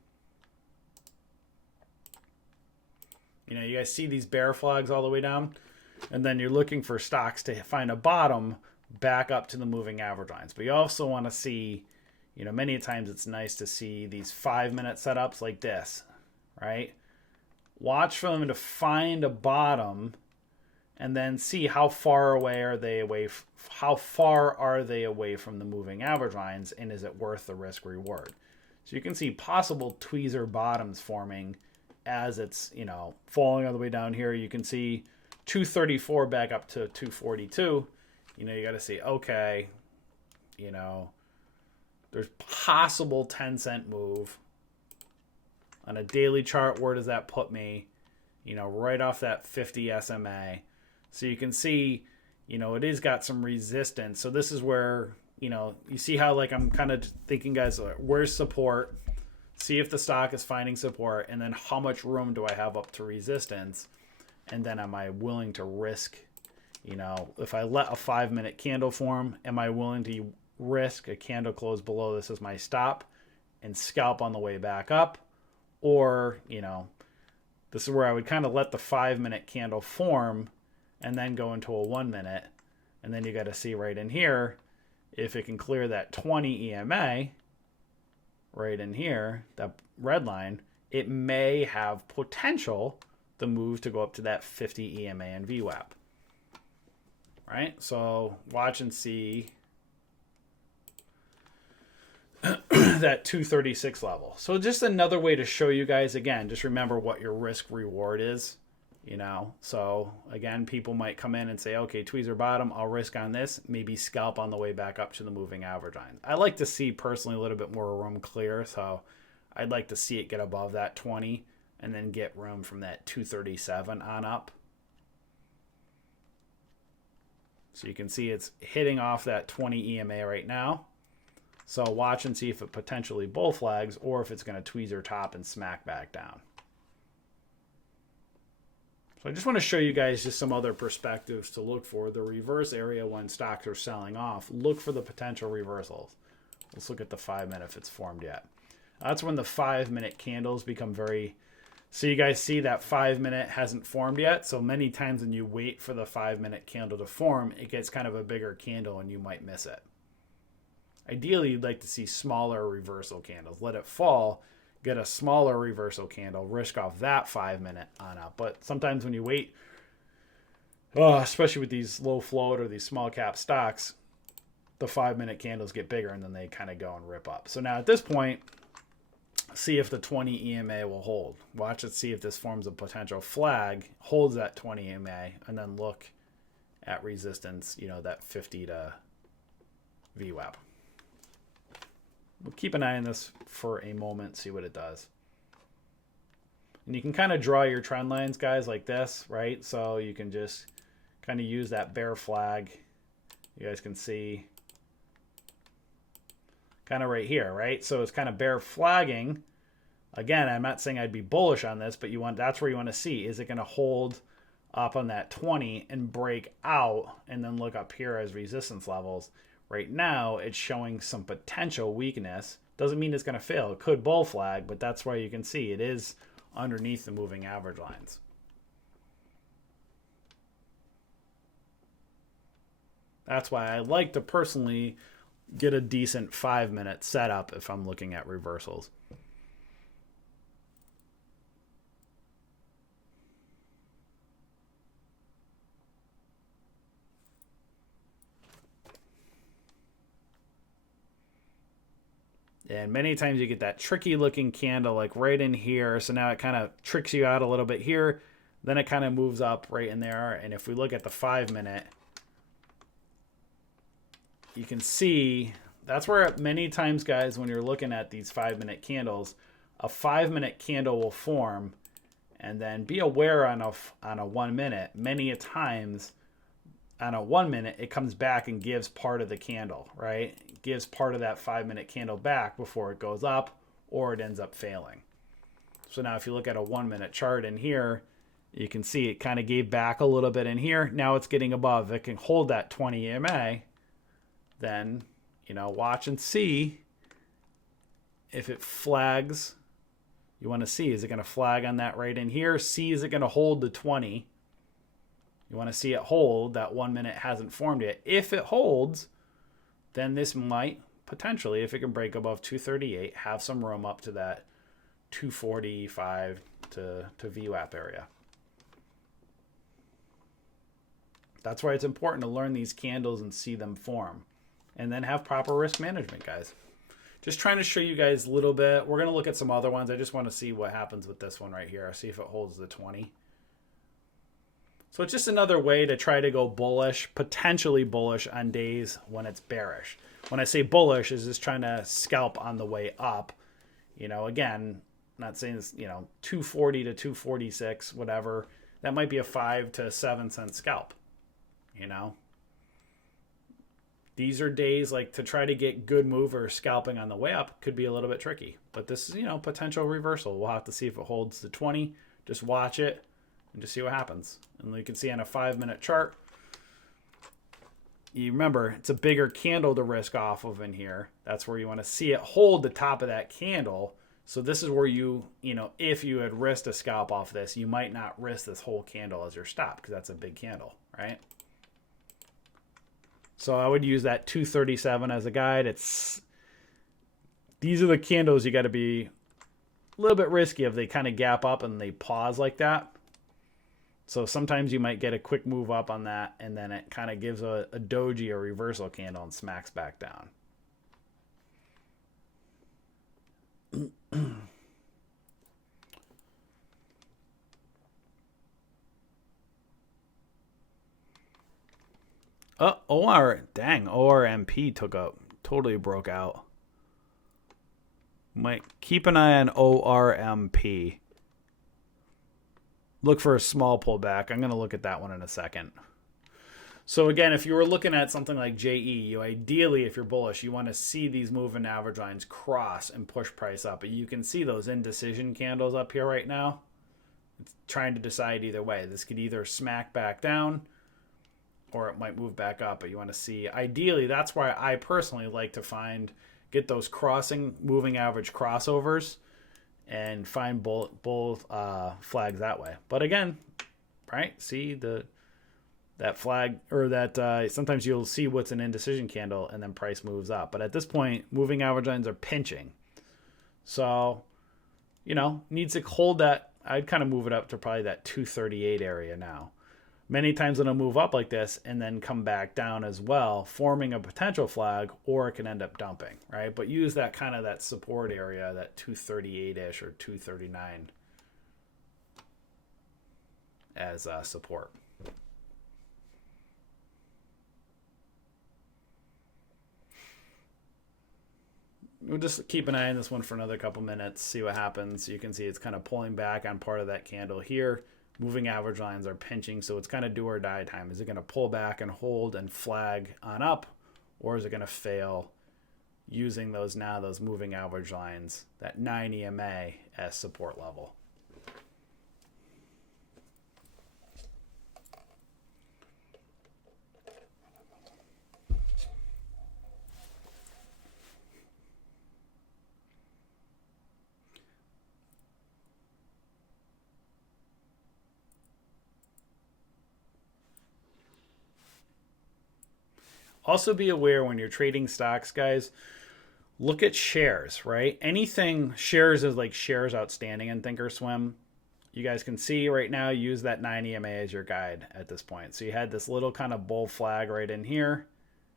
you guys see these bear flags all the way down, and then you're looking for stocks to find a bottom back up to the moving average lines. But you also want to see, many times it's nice to see these 5-minute setups like this, right? Watch for them to find a bottom and then see how far away are they away from the moving average lines, and is it worth the risk reward? So you can see possible tweezer bottoms forming as it's, falling all the way down here. You can see 234 back up to 242. You got to see, okay, there's possible 10-cent move. On a daily chart, where does that put me? Right off that 50 SMA. So you can see, it has got some resistance. So this is where, you see how I'm kind of thinking, guys, where's support? See if the stock is finding support, and then how much room do I have up to resistance? And then am I willing to risk? If I let a 5-minute candle form, am I willing to risk a candle close below this as my stop and scalp on the way back up? Or, this is where I would kind of let the 5-minute candle form and then go into a 1-minute. And then you got to see right in here, if it can clear that 20 EMA right in here, that red line, it may have potential the move to go up to that 50 EMA and VWAP. Right? So watch and see. that 236 level. So just another way to show you guys, again, just remember what your risk reward is, you know. So again, people might come in and say, okay, tweezer bottom, I'll risk on this, maybe scalp on the way back up to the moving average line. I like to see personally a little bit more room clear, so I'd like to see it get above that 20 and then get room from that 237 on up. So you can see it's hitting off that 20 EMA right now. So watch and see if it potentially bull flags or if it's going to tweezer top and smack back down. So I just want to show you guys just some other perspectives to look for. The reverse area when stocks are selling off, look for the potential reversals. Let's look at the 5 minute if it's formed yet. That's when the 5 minute candles become very... So you guys see that 5 minute hasn't formed yet. So many times when you wait for the 5 minute candle to form, it gets kind of a bigger candle and you might miss it. Ideally, you'd like to see smaller reversal candles. Let it fall, get a smaller reversal candle, risk off that 5 minute on up. But sometimes when you wait, especially with these low float or these small cap stocks, the 5 minute candles get bigger and then they kind of go and rip up. So now at this point, see if the 20 EMA will hold. Watch it, see if this forms a potential flag, holds that 20 EMA, and then look at resistance, you know, that 50 to VWAP. We'll keep an eye on this for a moment, see what it does. And you can kind of draw your trend lines, guys, like this, right? So you can just kind of use that bear flag. You guys can see kind of right here, right? So it's kind of bear flagging. Again, I'm not saying I'd be bullish on this, but that's where you want to see. Is it going to hold up on that 20 and break out and then look up here as resistance levels? Right now, it's showing some potential weakness. Doesn't mean it's going to fail. It could bull flag, but that's where you can see it is underneath the moving average lines. That's why I like to personally get a decent 5 minute setup if I'm looking at reversals. And many times you get that tricky looking candle like right in here. So now it kind of tricks you out a little bit here. Then it kind of moves up right in there. And if we look at the 5 minute, you can see that's where many times, guys, when you're looking at these 5 minute candles, a 5 minute candle will form. And then be aware on a 1 minute, many a times on a 1 minute, it comes back and gives part of the candle, right? It gives part of that 5 minute candle back before it goes up or it ends up failing. So now if you look at a 1 minute chart in here, you can see it kind of gave back a little bit in here. Now it's getting above. It can hold that 20 EMA. Then, you know, watch and see if it flags. You want to see, is it going to flag on that right in here? See, is it going to hold the 20? You want to see it hold. That 1 minute hasn't formed yet. If it holds, then this might potentially, if it can break above 238, have some room up to that 245 to VWAP area. That's why it's important to learn these candles and see them form. And then have proper risk management, guys. Just trying to show you guys a little bit. We're going to look at some other ones. I just want to see what happens with this one right here. See if it holds the 20. So it's just another way to try to go bullish, potentially bullish on days when it's bearish. When I say bullish, is just trying to scalp on the way up. You know, again, not saying this, you know, 240 to 246, whatever. That might be a 5 to 7 cent scalp, you know. These are days like to try to get good move or scalping on the way up could be a little bit tricky. But this is, you know, potential reversal. We'll have to see if it holds the 20. Just watch it and just see what happens. And you can see on a 5 minute chart, you remember it's a bigger candle to risk off of in here. That's where you want to see it hold the top of that candle. So this is where you know, if you had risked a scalp off this, you might not risk this whole candle as your stop because that's a big candle, right? So I would use that 237 as a guide. These are the candles you got to be a little bit risky if they kind of gap up and they pause like that. So sometimes you might get a quick move up on that, and then it kind of gives a doji or reversal candle and smacks back down. ORMP took up, totally broke out. Might keep an eye on ORMP. Look for a small pullback. I'm going to look at that one in a second. So again, if you were looking at something like JE, you ideally, if you're bullish, you want to see these moving average lines cross and push price up. But you can see those indecision candles up here right now. It's trying to decide either way. This could either smack back down or it might move back up. But you want to see, ideally, that's why I personally like to get those crossing moving average crossovers and find both flags that way. But again, right, see that flag, or that sometimes you'll see what's an indecision candle and then price moves up. But at this point, moving average lines are pinching. So, needs to hold that. I'd kind of move it up to probably that 238 area now. Many times it'll move up like this and then come back down as well, forming a potential flag, or it can end up dumping, right? But use that kind of that support area, that 238-ish or 239 as support. We'll just keep an eye on this one for another couple minutes, see what happens. You can see it's kind of pulling back on part of that candle here. Moving average lines are pinching, so it's kind of do or die time. Is it going to pull back and hold and flag on up, or is it going to fail using those moving average lines, that 9 EMA as support level? Also be aware when you're trading stocks, guys, look at shares, right? Anything, shares is like shares outstanding in Thinkorswim. You guys can see right now, use that 9 EMA as your guide at this point. So you had this little kind of bull flag right in here.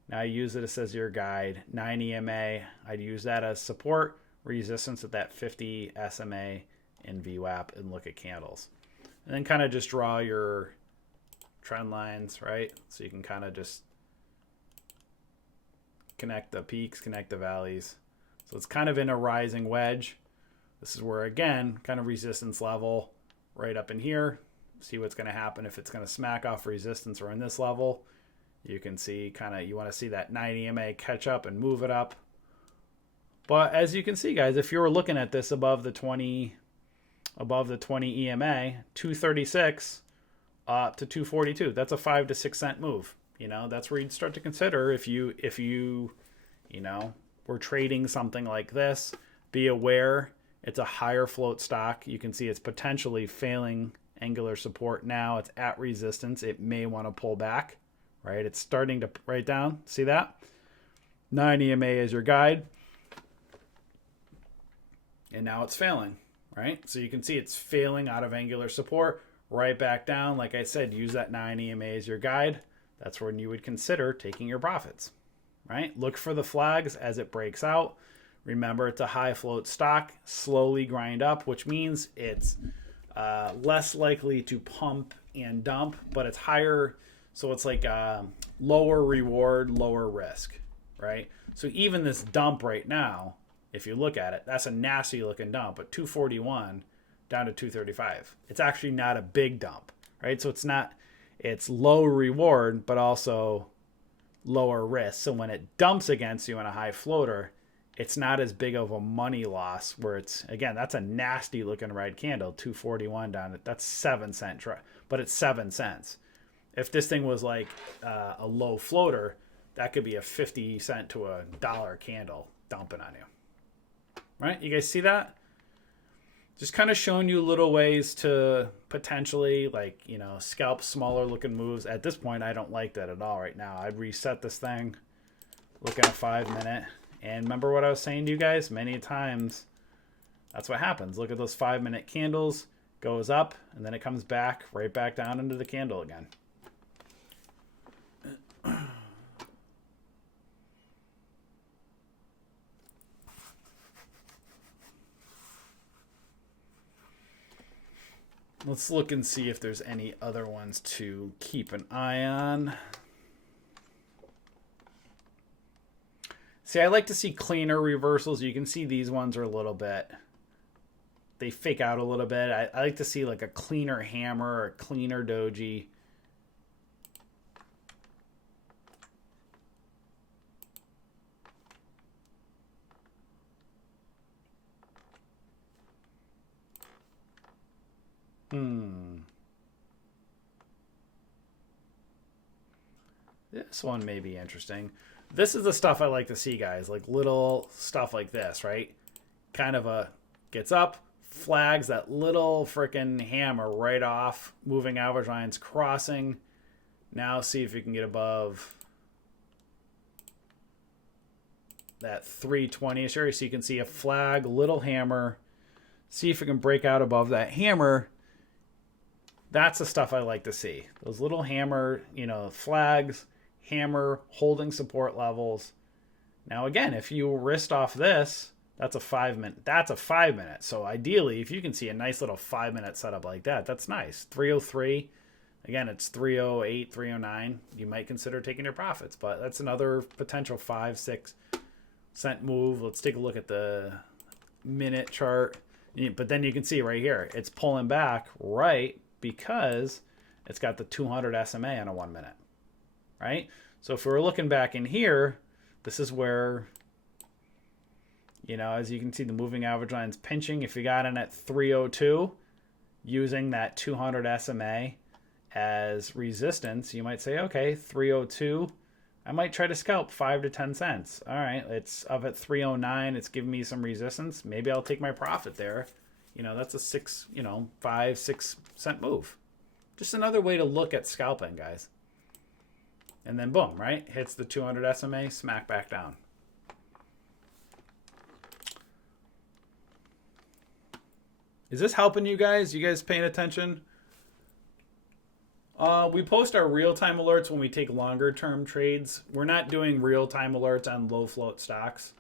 Now use it as your guide, 9 EMA. I'd use that as support, resistance at that 50 SMA in VWAP, and look at candles. And then kind of just draw your trend lines, right? So you can kind of just connect the peaks, connect the valleys. So it's kind of in a rising wedge. This is where, again, kind of resistance level right up in here. See what's going to happen if it's going to smack off resistance or in this level. You can see kind of, you want to see that 9 EMA catch up and move it up. But as you can see, guys, if you were looking at this above the 20 EMA, 236 up to 242, that's a 5 to 6 cent move. That's where you'd start to consider if you were trading something like this. Be aware it's a higher float stock. You can see it's potentially failing angular support now. It's at resistance. It may want to pull back, right? It's starting to right down. See that? 9 EMA is your guide. And now it's failing, right? So you can see it's failing out of angular support, right back down. Like I said, use that 9 EMA as your guide. That's when you would consider taking your profits, right? Look for the flags as it breaks out. Remember, it's a high float stock, slowly grind up, which means it's less likely to pump and dump, but it's higher. So it's like lower reward, lower risk, right? So even this dump right now, if you look at it, that's a nasty looking dump, but 241 down to 235. It's actually not a big dump, right? So it's low reward, but also lower risk. So when it dumps against you in a high floater, it's not as big of a money loss where it's, again, that's a nasty looking red candle, 241 down. That's 7 cent, but it's 7 cents. If this thing was like a low floater, that could be a 50 cent to a dollar candle dumping on you. Right? You guys see that? Just kind of showing you little ways to potentially scalp smaller looking moves. At this point, I don't like that at all right now. I'd reset this thing, look at a 5 minute. And remember what I was saying to you guys? Many times, that's what happens. Look at those 5 minute candles, goes up, and then it comes back, right back down into the candle again. Let's look and see if there's any other ones to keep an eye on. See, I like to see cleaner reversals. You can see these ones are a little bit, they fake out a little bit. I like to see like a cleaner hammer or a cleaner doji. This one may be interesting. This is the stuff I like to see, guys. Like little stuff like this, right? Kind of a gets up, flags that little freaking hammer right off, moving average lines, crossing. Now see if you can get above that 320-ish area. So you can see a flag, little hammer. See if you can break out above that hammer. That's the stuff I like to see. Those little hammer, you know, flags, hammer, holding support levels. Now, again, if you wrist off this, that's a 5 minute. That's a 5 minute. So ideally, if you can see a nice little 5 minute setup like that, that's nice. 303. Again, it's 308, 309. You might consider taking your profits, but that's another potential 5-6 cent move. Let's take a look at the minute chart. But then you can see right here, it's pulling back right because it's got the 200 SMA on a 1 minute, right? So if we're looking back in here, this is where, you know, as you can see, the moving average line's pinching. If you got in at 302, using that 200 SMA as resistance, you might say, okay, 302, I might try to scalp 5 to 10 cents. All right, it's up at 309. It's giving me some resistance. Maybe I'll take my profit there. You know, that's a 5-6 cent move. Just another way to look at scalping, guys. And then boom, right? Hits the 200 SMA, smack back down. Is this helping you guys? You guys paying attention? We post our real-time alerts when we take longer-term trades. We're not doing real-time alerts on low-float stocks.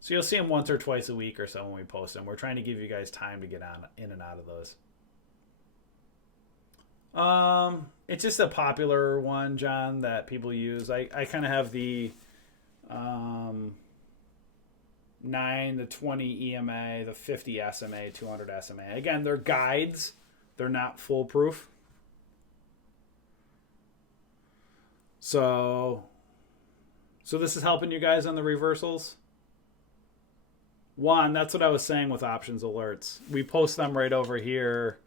So you'll see them once or twice a week or so when we post them. We're trying to give you guys time to get in and out of those. It's just a popular one, John, that people use. I kind of have the 9, the 20 EMA, the 50 SMA, 200 SMA. Again, they're guides. They're not foolproof. So this is helping you guys on the reversals. One, that's what I was saying with options alerts. We post them right over here.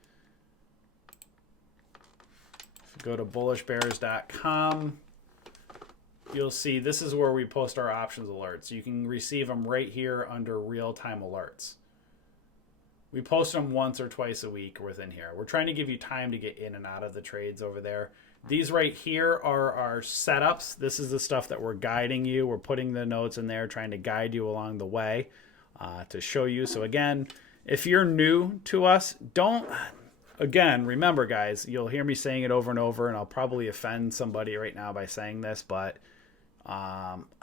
If you go to bullishbears.com, you'll see this is where we post our options alerts. You can receive them right here under real-time alerts. We post them once or twice a week within here. We're trying to give you time to get in and out of the trades over there. These right here are our setups. This is the stuff that we're guiding you. We're putting the notes in there, trying to guide you along the way to show you. So again, if you're new to us, remember guys, you'll hear me saying it over and over, and I'll probably offend somebody right now by saying this, but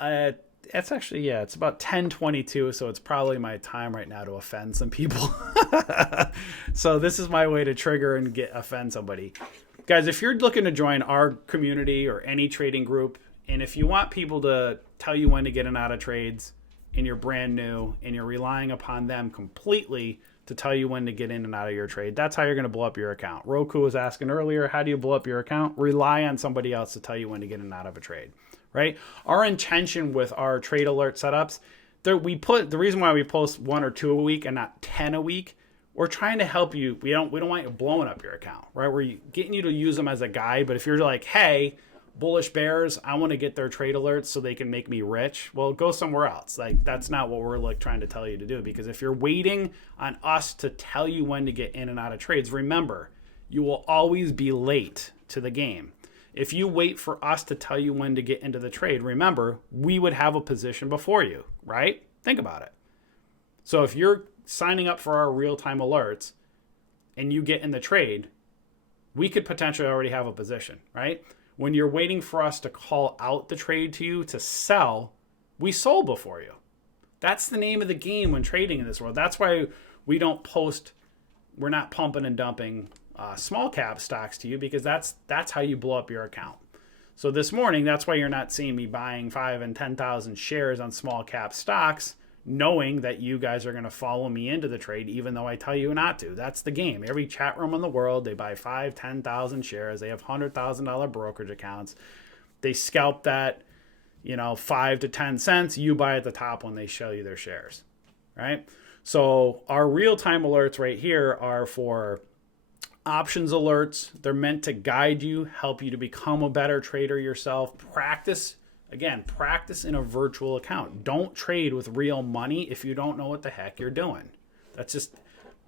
it's actually, it's about 10:22, so it's probably my time right now to offend some people. So this is my way to trigger and offend somebody. Guys, if you're looking to join our community or any trading group, and if you want people to tell you when to get in and out of trades, and you're brand new, and you're relying upon them completely to tell you when to get in and out of your trade, that's how you're going to blow up your account. Roku was asking earlier, how do you blow up your account? Rely on somebody else to tell you when to get in and out of a trade, right? Our intention with our trade alert setups, the reason why we post 1 or 2 a week and not 10 a week, we're trying to help you. We don't want you blowing up your account, right? We're getting you to use them as a guide. But if you're like, hey, Bullish Bears, I want to get their trade alerts so they can make me rich, well, go somewhere else. Like, that's not what we're trying to tell you to do. Because if you're waiting on us to tell you when to get in and out of trades, remember, you will always be late to the game. If you wait for us to tell you when to get into the trade, remember, we would have a position before you, right? Think about it. So if you're signing up for our real-time alerts and you get in the trade, we could potentially already have a position, right? When you're waiting for us to call out the trade to you to sell, we sold before you. That's the name of the game when trading in this world. That's why we don't post we're not pumping and dumping small cap stocks to you, because that's how you blow up your account. So this morning, that's why you're not seeing me buying 5 and 10,000 shares on small cap stocks, knowing that you guys are going to follow me into the trade, even though I tell you not to. That's the game. Every chat room in the world, they buy 5, 10,000 shares. They have $100,000 brokerage accounts. They scalp that, 5 to 10 cents. You buy at the top when they show you their shares, right? So our real-time alerts right here are for options alerts. They're meant to guide you, help you to become a better trader yourself. Practice in a virtual account. Don't trade with real money if you don't know what the heck you're doing.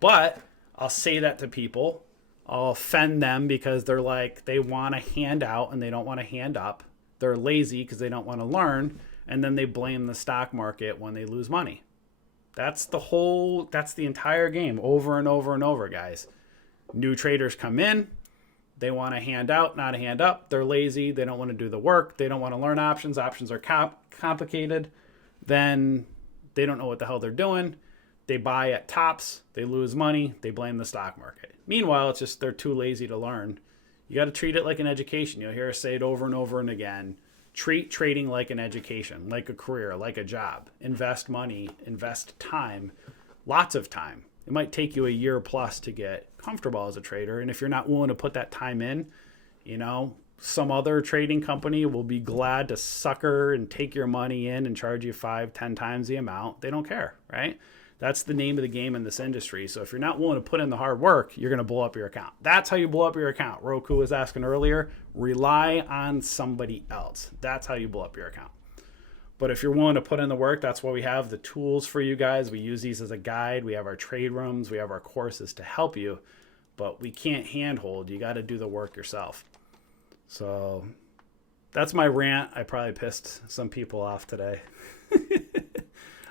But I'll say that to people. I'll offend them because they're like, they want to hand out and they don't want to hand up. They're lazy because they don't want to learn. And then they blame the stock market when they lose money. That's the entire game, over and over and over, guys. New traders come in, they want to hand out, not a hand up. They're lazy. They don't want to do the work. They don't want to learn options. Options are complicated. Then they don't know what the hell they're doing. They buy at tops. They lose money. They blame the stock market. Meanwhile, it's just they're too lazy to learn. You got to treat it like an education. You'll hear us say it over and over and again. Treat trading like an education, like a career, like a job. Invest money, invest time, lots of time. It might take you a year plus to get comfortable as a trader. And if you're not willing to put that time in, some other trading company will be glad to sucker and take your money in and charge you 5, 10 times the amount. They don't care, right? That's the name of the game in this industry. So if you're not willing to put in the hard work, you're going to blow up your account. That's how you blow up your account. Roku was asking earlier, rely on somebody else. That's how you blow up your account. But if you're willing to put in the work, that's why we have the tools for you guys. We use these as a guide. We have our trade rooms. We have our courses to help you. But we can't handhold. You got to do the work yourself. So that's my rant. I probably pissed some people off today.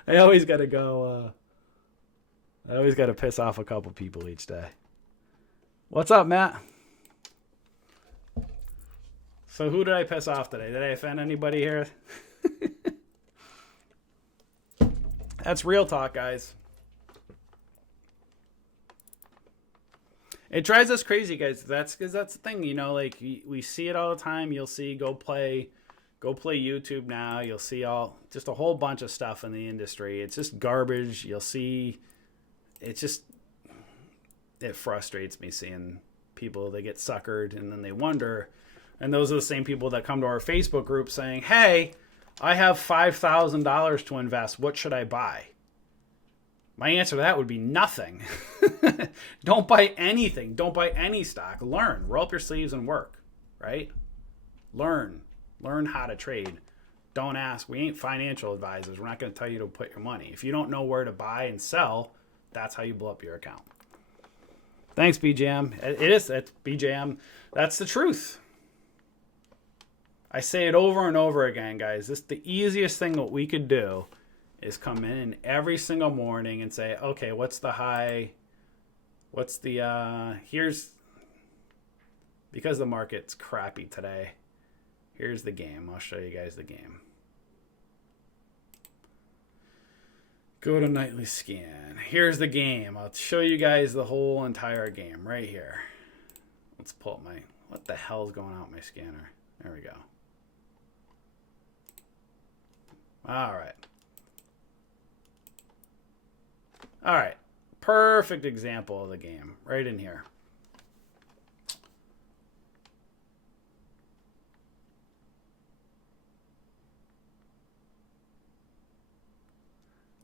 I always got to go. I always got to piss off a couple people each day. What's up, Matt? So who did I piss off today? Did I offend anybody here? That's real talk, guys. It drives us crazy, guys. That's because that's the thing, we see it all the time. You'll see go play YouTube now. You'll see just a whole bunch of stuff in the industry. It's just garbage. You'll see. It frustrates me seeing people, they get suckered and then they wonder. And those are the same people that come to our Facebook group saying, hey, I have $5,000 to invest. What should I buy? My answer to that would be nothing. Don't buy anything. Don't buy any stock. Learn. Roll up your sleeves and work, right? Learn how to trade. Don't ask. We ain't financial advisors. We're not going to tell you to put your money. If you don't know where to buy and sell, that's how you blow up your account. Thanks, BJM. It's BJM. That's the truth. I say it over and over again, guys. The easiest thing that we could do is come in every single morning and say, okay, what's the high? What's the, because the market's crappy today, here's the game. I'll show you guys the game. Go to nightly scan. Here's the game. I'll show you guys the whole entire game right here. Let's pull up what the hell is going on with my scanner? There we go. All right. All right. Perfect example of the game right in here.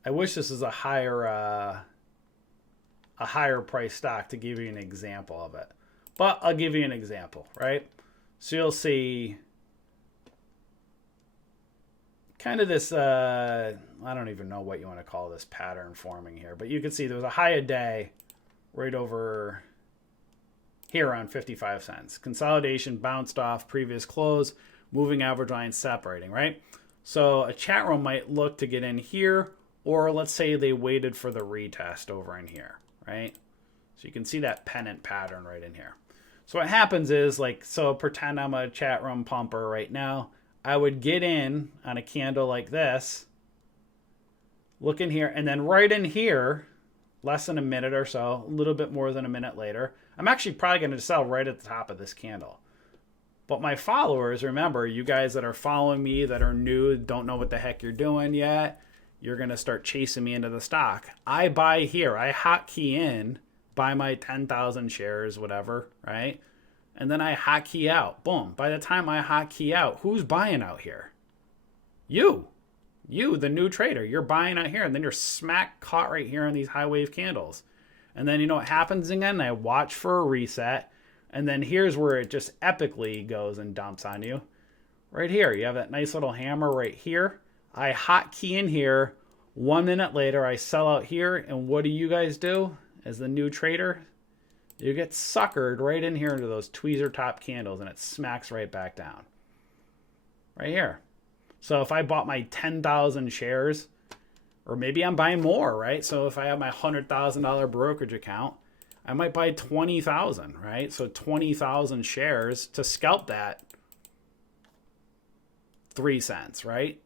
I wish this was a higher price stock to give you an example of it. But I'll give you an example, right? So you'll see kind of this, I don't even know what you want to call this pattern forming here, but you can see there was a high a day right over here on 55 cents. Consolidation bounced off previous close, moving average line separating, right? So a chat room might look to get in here, or let's say they waited for the retest over in here, right? So you can see that pennant pattern right in here. So what happens is, so pretend I'm a chat room pumper right now. I would get in on a candle like this, look in here, and then right in here, less than a minute or so, a little bit more than a minute later. I'm actually probably going to sell right at the top of this candle. But my followers, remember, you guys that are following me, that are new, don't know what the heck you're doing yet, you're going to start chasing me into the stock. I buy here. I hotkey in, buy my 10,000 shares, whatever, right? And then I hotkey out. Boom. By the time I hotkey out, who's buying out here? You. You, the new trader. You're buying out here, and then you're smack caught right here on these high wave candles. And then you know what happens again? I watch for a reset. And then here's where it just epically goes and dumps on you. Right here, you have that nice little hammer right here. I hotkey in here. 1 minute later, I sell out here. And what do you guys do as the new trader? You get suckered right in here into those tweezer top candles, and it smacks right back down. Right here. So if I bought my 10,000 shares, or maybe I'm buying more, right? So if I have my $100,000 brokerage account, I might buy 20,000, right? So 20,000 shares to scalp that 3 cents, right?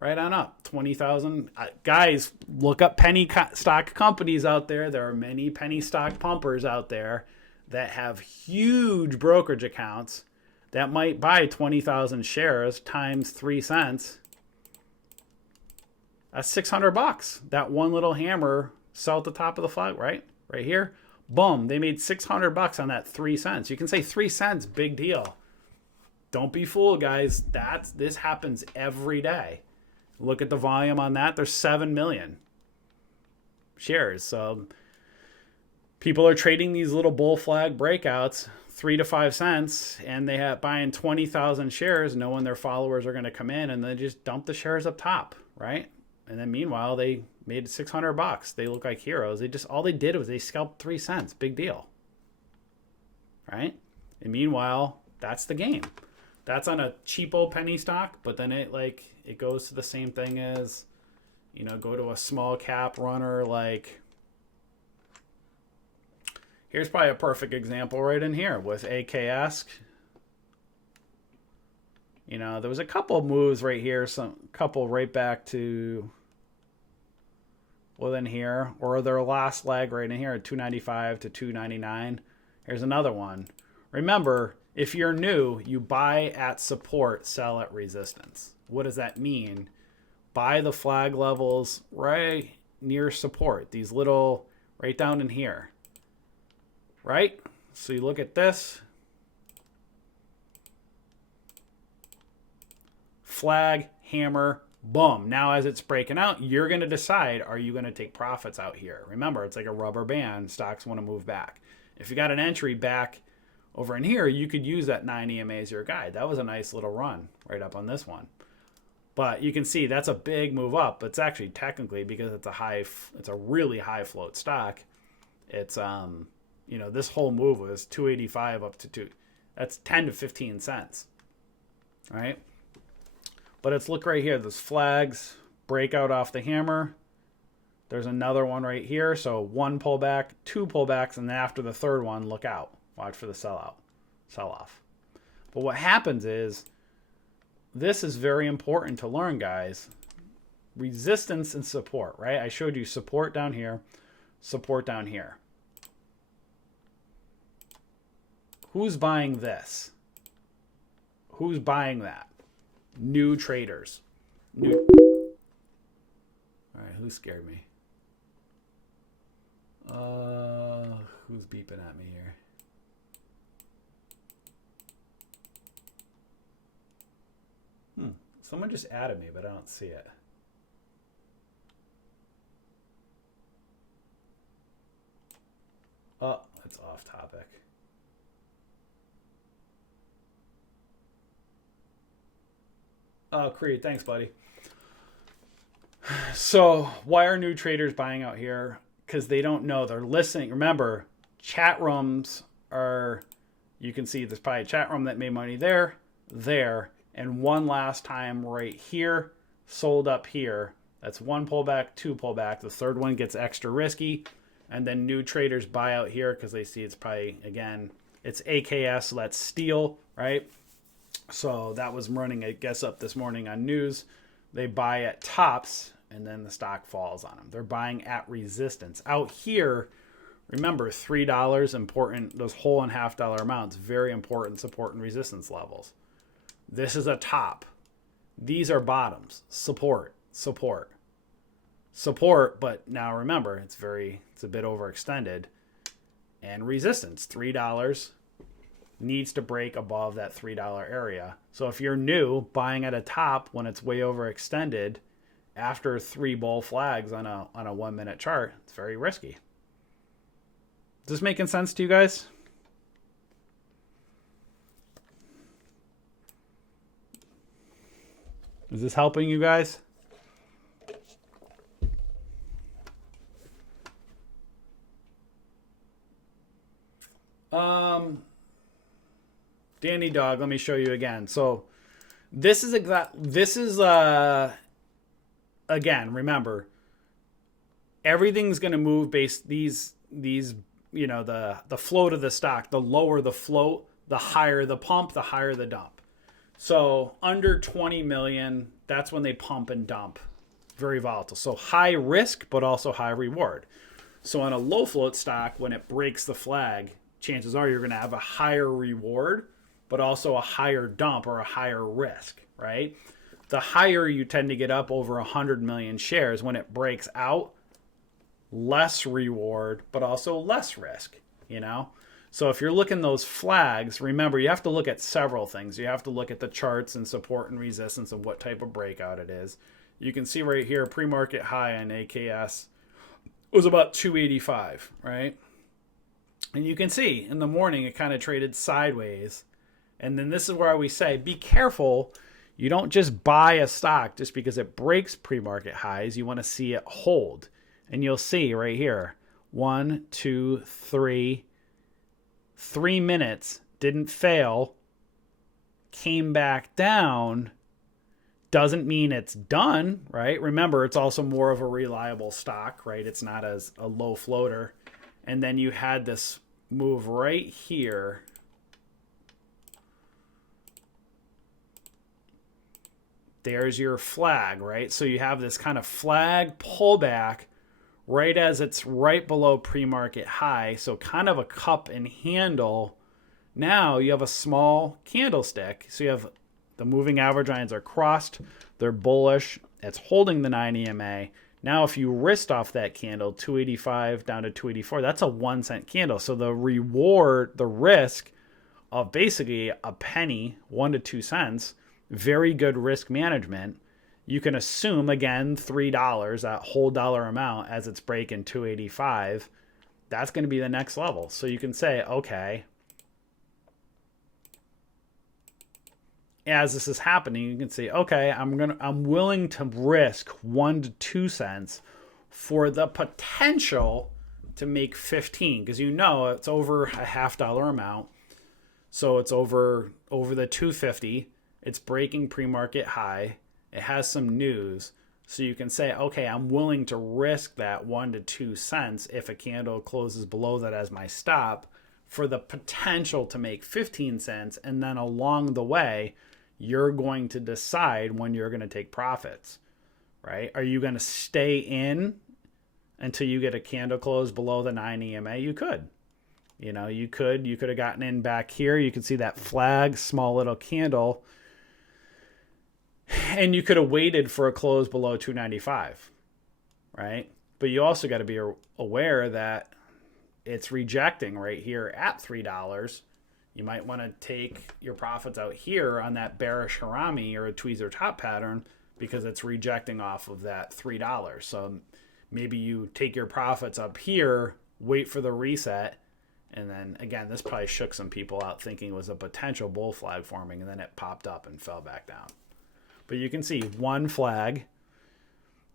Right on up, 20,000. Guys, look up penny stock companies out there. There are many penny stock pumpers out there that have huge brokerage accounts that might buy 20,000 shares times 3 cents. That's $600. That one little hammer sell at the top of the flag, right? Right here. Boom. They made $600 on that 3 cents. You can say 3 cents, big deal. Don't be fooled, guys. This happens every day. Look at the volume on that. There's 7 million shares. So people are trading these little bull flag breakouts, 3 to 5 cents, and they have buying 20,000 shares, knowing their followers are going to come in, and they just dump the shares up top, right? And then meanwhile, they made $600. They look like heroes. All they did was they scalped 3 cents. Big deal, right? And meanwhile, that's the game. That's on a cheapo penny stock, but then it goes to the same thing as, go to a small cap runner. Like, here's probably a perfect example right in here with AKS. There was a couple of moves right here, couple right back to within here, or their last leg right in here at 295 to 299. Here's another one. Remember, if you're new, you buy at support, sell at resistance. What does that mean? Buy the flag levels right near support. These little, right down in here. Right? So you look at this. Flag, hammer, boom. Now as it's breaking out, you're going to decide, are you going to take profits out here? Remember, it's like a rubber band. Stocks want to move back. If you got an entry back over in here, you could use that 9 EMA as your guide. That was a nice little run right up on this one. But you can see that's a big move up. It's actually technically, because it's a really high float stock. It's this whole move was 285 up to 2. That's 10 to 15 cents. All right? But it's look right here. There's flags, breakout off the hammer. There's another one right here. So 1 pullback, 2 pullbacks, and then after the third one, look out. Watch for the sell off. But what happens is, this is very important to learn, guys. Resistance and support, right? I showed you support down here, support down here. Who's buying this? Who's buying that? New traders. All right, who scared me? Who's beeping at me here? Someone just added me, but I don't see it. Oh, it's off topic. Oh, Creed, thanks, buddy. So why are new traders buying out here? Because they don't know. They're listening. Remember, chat rooms are, you can see there's probably a chat room that made money there, and one last time right here, sold up here. That's 1 pullback, 2 pullback. The third one gets extra risky. And then new traders buy out here because they see it's probably, again, it's AKS, so that's steel, right? So that was running, I guess, up this morning on news. They buy at tops, and then the stock falls on them. They're buying at resistance. Out here, remember, $3 important. Those whole and half dollar amounts, very important support and resistance levels. This is a top. These are bottoms. Support, support, support. But now remember, it's a bit overextended. And resistance, $3 needs to break above that $3 area. So if you're new, buying at a top when it's way overextended after 3 bull flags on a 1 minute chart, it's very risky. Is this making sense to you guys? Is this helping you guys? Danny Dog, let me show you again. So this is again, remember, everything's going to move based these you know, the float of the stock. The lower the float, the higher the pump, the higher the dump. So under 20 million, that's when they pump and dump. Very volatile. So high risk, but also high reward. So on a low float stock, when it breaks the flag, chances are you're going to have a higher reward, but also a higher dump or a higher risk, right? The higher you tend to get up over 100 million shares, when it breaks out, less reward, but also less risk, you know? So if you're looking those flags, remember, you have to look at several things. You have to look at the charts and support and resistance of what type of breakout it is. You can see right here, pre-market high on AKS was about 285, right? And you can see in the morning, it kind of traded sideways. And then this is where we say, be careful. You don't just buy a stock just because it breaks pre-market highs. You want to see it hold. And you'll see right here, 1, 2, 3 minutes, didn't fail, came back down, doesn't mean it's done, right? Remember, it's also more of a reliable stock, right? It's not as a low floater. And then you had this move right here. There's your flag, right? So you have this kind of flag pullback right as it's right below pre-market high. So kind of a cup and handle. Now you have a small candlestick. So you have the moving average lines are crossed. They're bullish. It's holding the 9 EMA. Now if you wrist off that candle, 285 down to 284, that's a 1 cent candle. So the reward, the risk of basically a penny, 1 to 2 cents, very good risk management. You can assume, again, $3, that whole dollar amount as it's breaking 285, that's going to be the next level. So you can say, okay, as this is happening, you can say, okay, I'm willing to risk 1 to 2 cents for the potential to make 15, because you know it's over a half dollar amount. So it's over the 250. It's breaking pre-market high. It has some news. So you can say, okay, I'm willing to risk that 1 to 2 cents if a candle closes below that as my stop for the potential to make 15 cents. And then along the way, you're going to decide when you're going to take profits, right? Are you going to stay in until you get a candle close below the 9 EMA? You could. You know, you could have gotten in back here. You can see that flag, small little candle. And you could have waited for a close below 295, right? But you also got to be aware that it's rejecting right here at $3. You might want to take your profits out here on that bearish harami or a tweezer top pattern because it's rejecting off of that $3. So maybe you take your profits up here, wait for the reset, and then again, this probably shook some people out thinking it was a potential bull flag forming, and then it popped up and fell back down. But you can see one flag.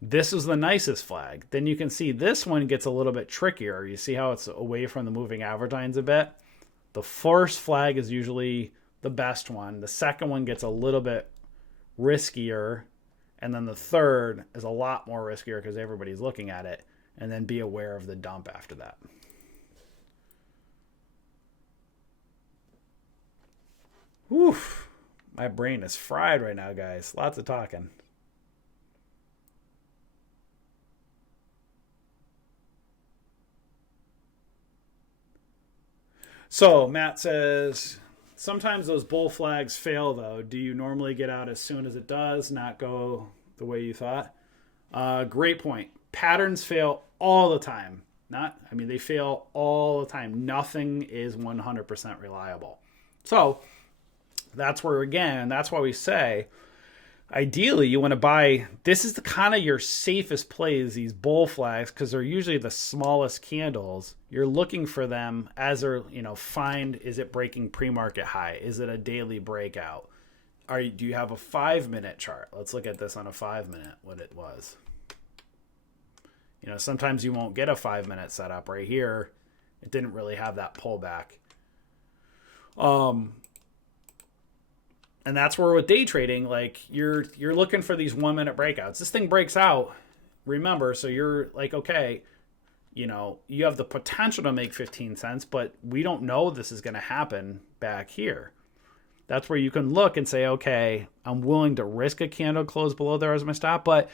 This is the nicest flag. Then you can see this one gets a little bit trickier. You see how it's away from the moving average lines a bit? The first flag is usually the best one. The second one gets a little bit riskier. And then the third is a lot more riskier because everybody's looking at it. And then be aware of the dump after that. Woof. My brain is fried right now, guys. Lots of talking. So Matt says, sometimes those bull flags fail though. Do you normally get out as soon as it does, not go the way you thought? Great point. Patterns fail all the time. They fail all the time. Nothing is 100% reliable. So that's why we say, ideally, you want to buy, this is the kind of your safest plays, these bull flags, because they're usually the smallest candles. You're looking for them as they're, find, is it breaking pre-market high? Is it a daily breakout? Do you have a 5-minute chart? Let's look at this on a 5-minute, what it was. Sometimes you won't get a 5-minute setup right here. It didn't really have that pullback. And that's where with day trading, like you're looking for these 1-minute breakouts. This thing breaks out, remember, so you're like, okay, you have the potential to make 15 cents, but we don't know this is going to happen back here. That's where you can look and say, okay, I'm willing to risk a candle close below there as my stop, but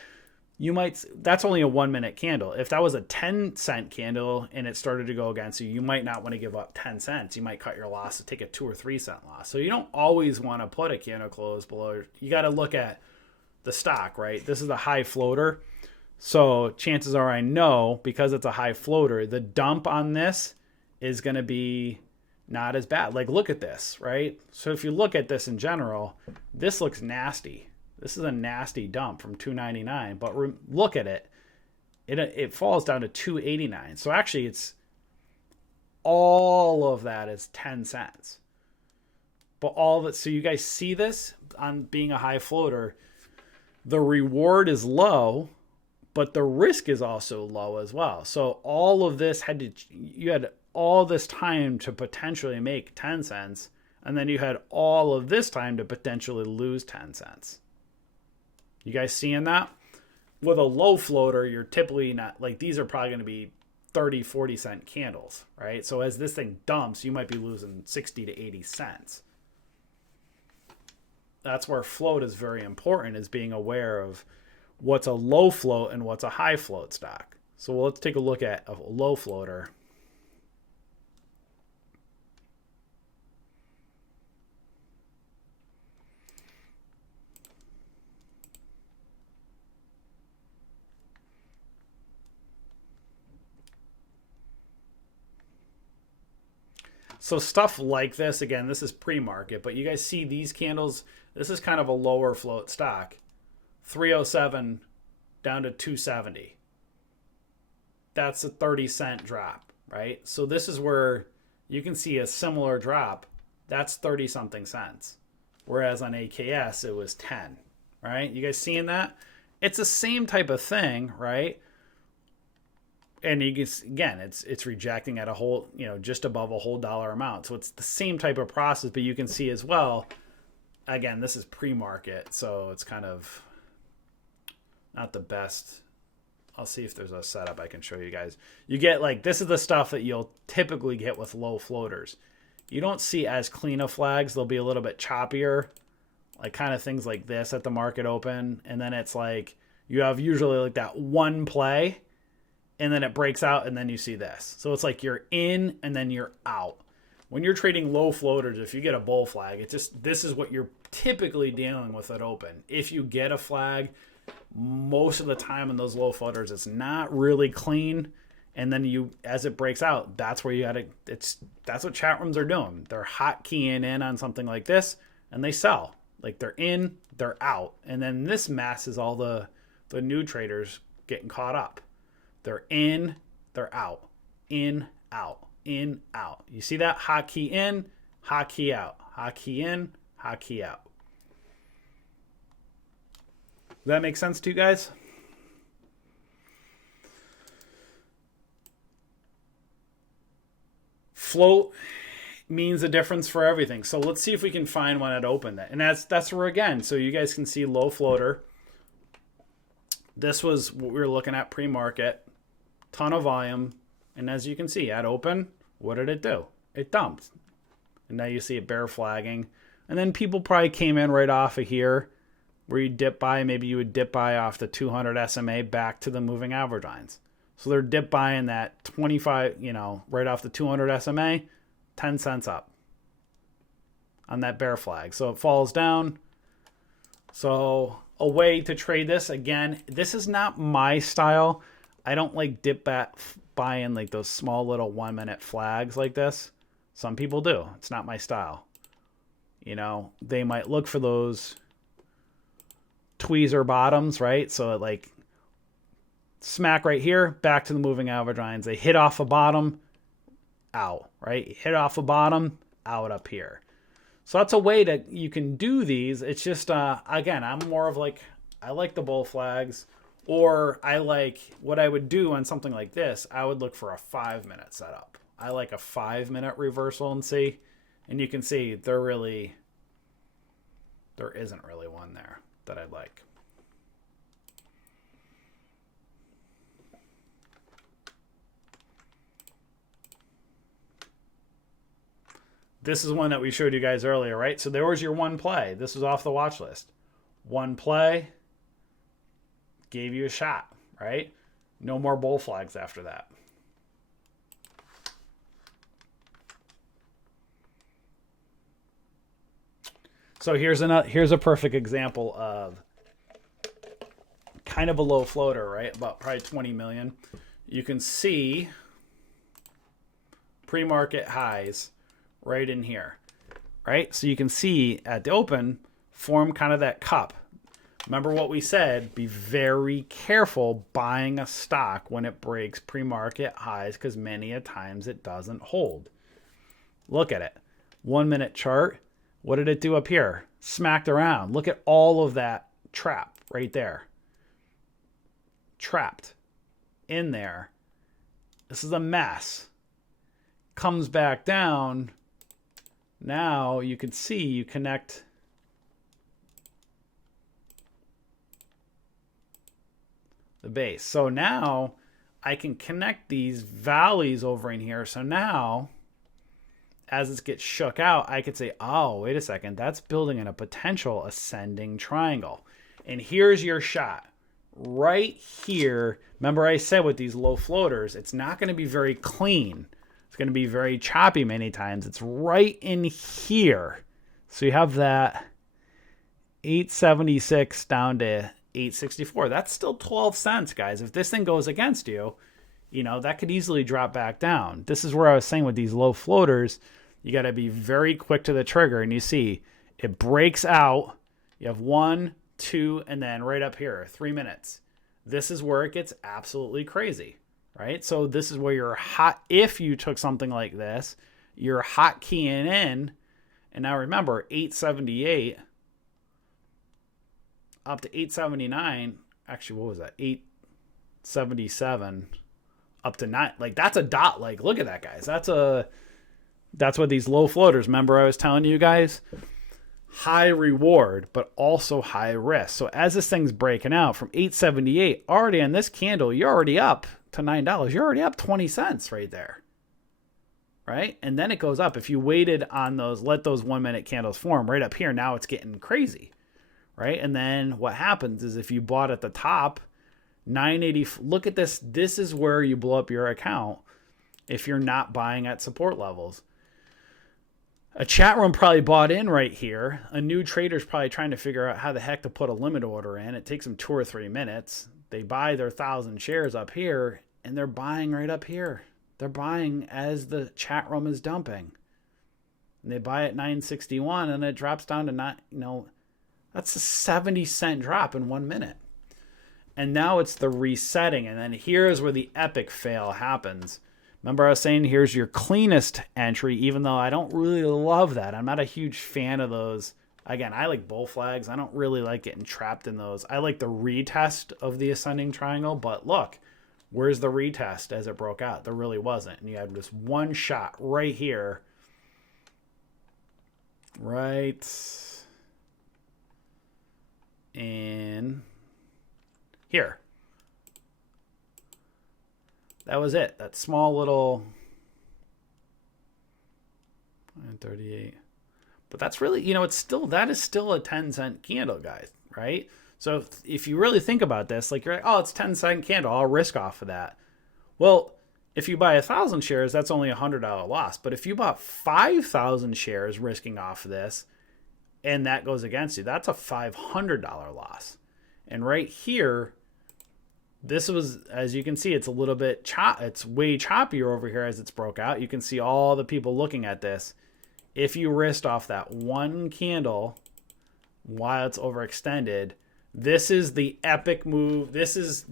that's only a 1-minute candle. If that was a 10-cent candle and it started to go against you, you might not want to give up 10 cents. You might cut your loss to take a 2 or 3 cent loss. So you don't always want to put a candle close below. You got to look at the stock, right? This is a high floater. So chances are, I know, because it's a high floater, the dump on this is going to be not as bad. Like, look at this, right? So if you look at this in general, this looks nasty. This is a nasty dump from $2.99, but look at it. It falls down to $2.89. So actually, it's all of that is 10 cents. But all of it, so you guys see this on being a high floater, the reward is low, but the risk is also low as well. So all of this you had all this time to potentially make 10 cents, and then you had all of this time to potentially lose 10 cents. You guys seeing that? With a low floater, you're typically not, like, these are probably going to be 30, 40 cent candles, right? So as this thing dumps, you might be losing 60 to 80 cents. That's where float is very important, is being aware of what's a low float and what's a high float stock. So let's take a look at a low floater. So stuff like this, again, this is pre-market, but you guys see these candles, this is kind of a lower float stock. 307 down to 270. That's a 30-cent drop, right? So this is where you can see a similar drop. That's 30-something cents. Whereas on AKS, it was 10, right? You guys seeing that? It's the same type of thing, right? And you can, again, it's rejecting at a whole, just above a whole dollar amount. So it's the same type of process, but you can see as well, again, this is pre-market, so it's kind of not the best. I'll see if there's a setup I can show you guys. You get, like, this is the stuff that you'll typically get with low floaters. You don't see as clean of flags. They'll be a little bit choppier, like kind of things like this at the market open. And then it's like you have usually like that one play, and then it breaks out, and then you see this. So it's like you're in and then you're out. When you're trading low floaters, if you get a bull flag, this is what you're typically dealing with at open. If you get a flag, most of the time in those low floaters, it's not really clean. And then as it breaks out, that's where that's what chat rooms are doing. They're hot keying in on something like this, and they sell. Like, they're in, they're out. And then this mess is all the new traders getting caught up. They're in, they're out, in, out, in, out. You see that? Hot key in, hot key out, hot key in, hot key out. Does that make sense to you guys? Float means a difference for everything. So let's see if we can find one at open. And that's where, again, so you guys can see low floater. This was what we were looking at pre-market. Ton of volume, and as you can see at open, what did it do? It dumped, and now you see it bear flagging. And then people probably came in right off of here where you dip by. Maybe you would dip by off the 200 SMA back to the moving average lines. So they're dip buying that 25, right off the 200 SMA 10 cents up on that bear flag. So it falls down. So a way to trade this, again, this is not my style. I don't like dip back buying like those small little 1 minute flags like this. Some people do. It's not my style. You know, they might look for those tweezer bottoms, right? So it like smack right here, back to the moving average lines. They hit off a bottom, out, right? Hit off a bottom, out up here. So that's a way that you can do these. It's just, again, I'm more of like, I like the bull flags, or I like what I would do on something like this. I would look for a 5 minute setup. I like a 5 minute reversal and see, and you can see there isn't really one there that I'd like. This is one that we showed you guys earlier, right? So there was your one play. This was off the watch list. One play gave you a shot, right? No more bull flags after that. So here's a perfect example of kind of a low floater, right? About probably 20 million. You can see pre-market highs right in here, right? So you can see at the open, form kind of that cup. Remember what we said, be very careful buying a stock when it breaks pre-market highs, because many a times it doesn't hold. Look at it. 1 minute chart. What did it do up here? Smacked around. Look at all of that trap right there. Trapped in there. This is a mess. Comes back down. Now you can see you connect the base. So now I can connect these valleys over in here. So now as this gets shook out, I could say, oh, wait a second, that's building in a potential ascending triangle. And here's your shot. Right here, remember I said with these low floaters, it's not going to be very clean. It's going to be very choppy many times. It's right in here. So you have that 876 down to 864. That's still 12 cents, guys. If this thing goes against you, you know, that could easily drop back down. This is where I was saying with these low floaters, you got to be very quick to the trigger. And you see it breaks out. You have 1, 2, and then right up here, 3 minutes. This is where it gets absolutely crazy, right? So this is where you're hot. If you took something like this, you're hot keying in. And now remember, 878 up to 879. Actually, what was that? 877 up to 9. Like, that's a dot. Like, look at that, guys. That's what these low floaters. Remember I was telling you guys? High reward, but also high risk. So as this thing's breaking out from 878, already on this candle, you're already up to $9. You're already up 20 cents right there. Right? And then it goes up. If you waited on those, let those 1 minute candles form right up here, now it's getting crazy. Right? And then what happens is if you bought at the top, 980, look at this. This is where you blow up your account if you're not buying at support levels. A chat room probably bought in right here. A new trader's probably trying to figure out how the heck to put a limit order in. It takes them 2 or 3 minutes. They buy their 1,000 shares up here, and they're buying right up here. They're buying as the chat room is dumping. And they buy at 961, and it drops down to not, that's a 70-cent drop in 1 minute. And now it's the resetting, and then here's where the epic fail happens. Remember I was saying here's your cleanest entry, even though I don't really love that. I'm not a huge fan of those. Again, I like bull flags. I don't really like getting trapped in those. I like the retest of the ascending triangle, but look, where's the retest as it broke out? There really wasn't. And you had this one shot right here. Right in here. That was it. That small little 38. But that's really, it's still, that is still a 10-cent candle, guys, right? So if you really think about this, like you're like, oh, it's 10-cent candle, I'll risk off of that. Well, If you buy 1,000 shares, that's only a $100 loss. But if you bought 5,000 shares risking off of this, and that goes against you, that's a $500 loss. And right here, this was, as you can see, it's a little bit it's way choppier over here as it's broke out. You can see all the people looking at this. If you risked off that one candle while it's overextended, this is the epic move. This is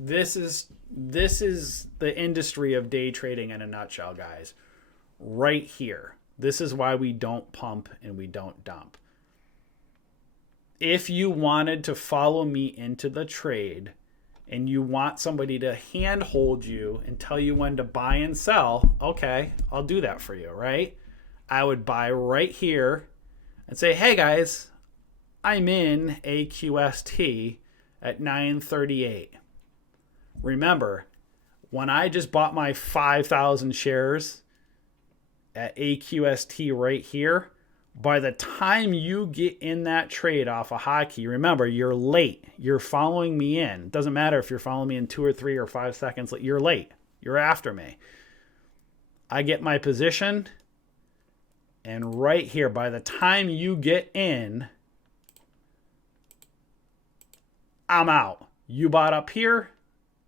the industry of day trading in a nutshell, guys. Right here. This is why we don't pump and we don't dump. If you wanted to follow me into the trade and you want somebody to handhold you and tell you when to buy and sell, okay, I'll do that for you, right? I would buy right here and say, hey guys, I'm in AQST at 938. Remember, when I just bought my 5,000 shares at AQST right here, by the time you get in that trade off a hotkey, remember, you're late. You're following me in. It doesn't matter if you're following me in 2 or 3 or 5 seconds. You're late. You're after me. I get my position, and right here, by the time you get in, I'm out. You bought up here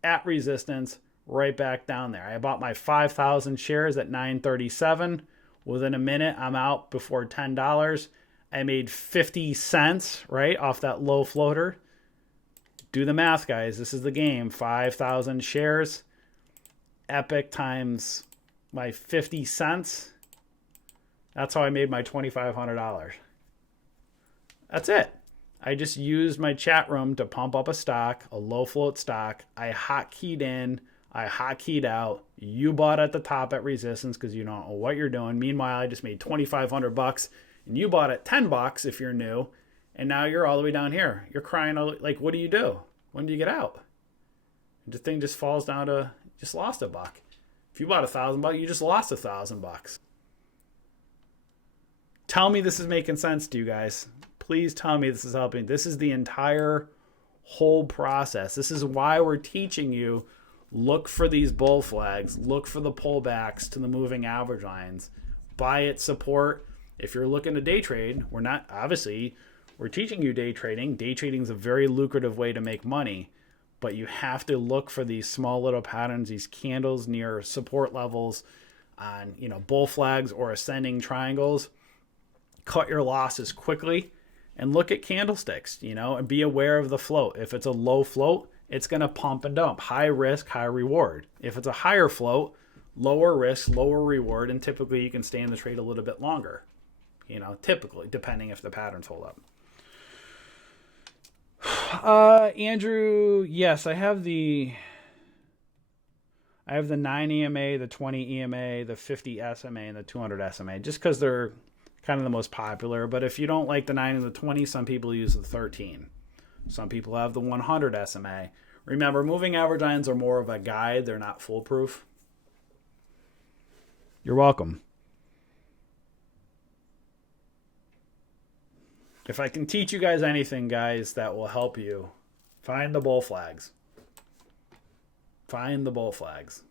at resistance, right back down there. I bought my 5,000 shares at 937. Within a minute, I'm out before $10. I made 50 cents, right, off that low floater. Do the math, guys. This is the game. 5,000 shares. Epic times my 50 cents. That's how I made my $2,500. That's it. I just used my chat room to pump up a stock, a low float stock. I hotkeyed in. I hotkeyed out. You bought at the top at resistance because you don't know what you're doing. Meanwhile, I just made $2,500 and you bought at $10 if you're new. And now you're all the way down here. You're crying like, what do you do? When do you get out? The thing just falls down to, just lost $1. If you bought $1,000, you just lost $1,000. Tell me this is making sense to you guys. Please tell me this is helping. This is the entire whole process. This is why we're teaching you. Look for these bull flags. Look for the pullbacks to the moving average lines. Buy at support. If you're looking to day trade, we're teaching you day trading. Day trading is a very lucrative way to make money, but you have to look for these small little patterns, these candles near support levels on, bull flags or ascending triangles. Cut your losses quickly and look at candlesticks, and be aware of the float. If it's a low float, it's going to pump and dump. High risk, high reward. If it's a higher float, lower risk, lower reward, and typically you can stay in the trade a little bit longer. Typically, depending if the patterns hold up. Andrew, yes, I have the 9 EMA, the 20 EMA, the 50 SMA, and the 200 SMA, just because they're kind of the most popular. But if you don't like the 9 and the 20, some people use the 13. Some people have the 100 SMA. Remember, moving average lines are more of a guide. They're not foolproof. You're welcome. If I can teach you guys anything, guys, that will help you, find the bull flags. Find the bull flags.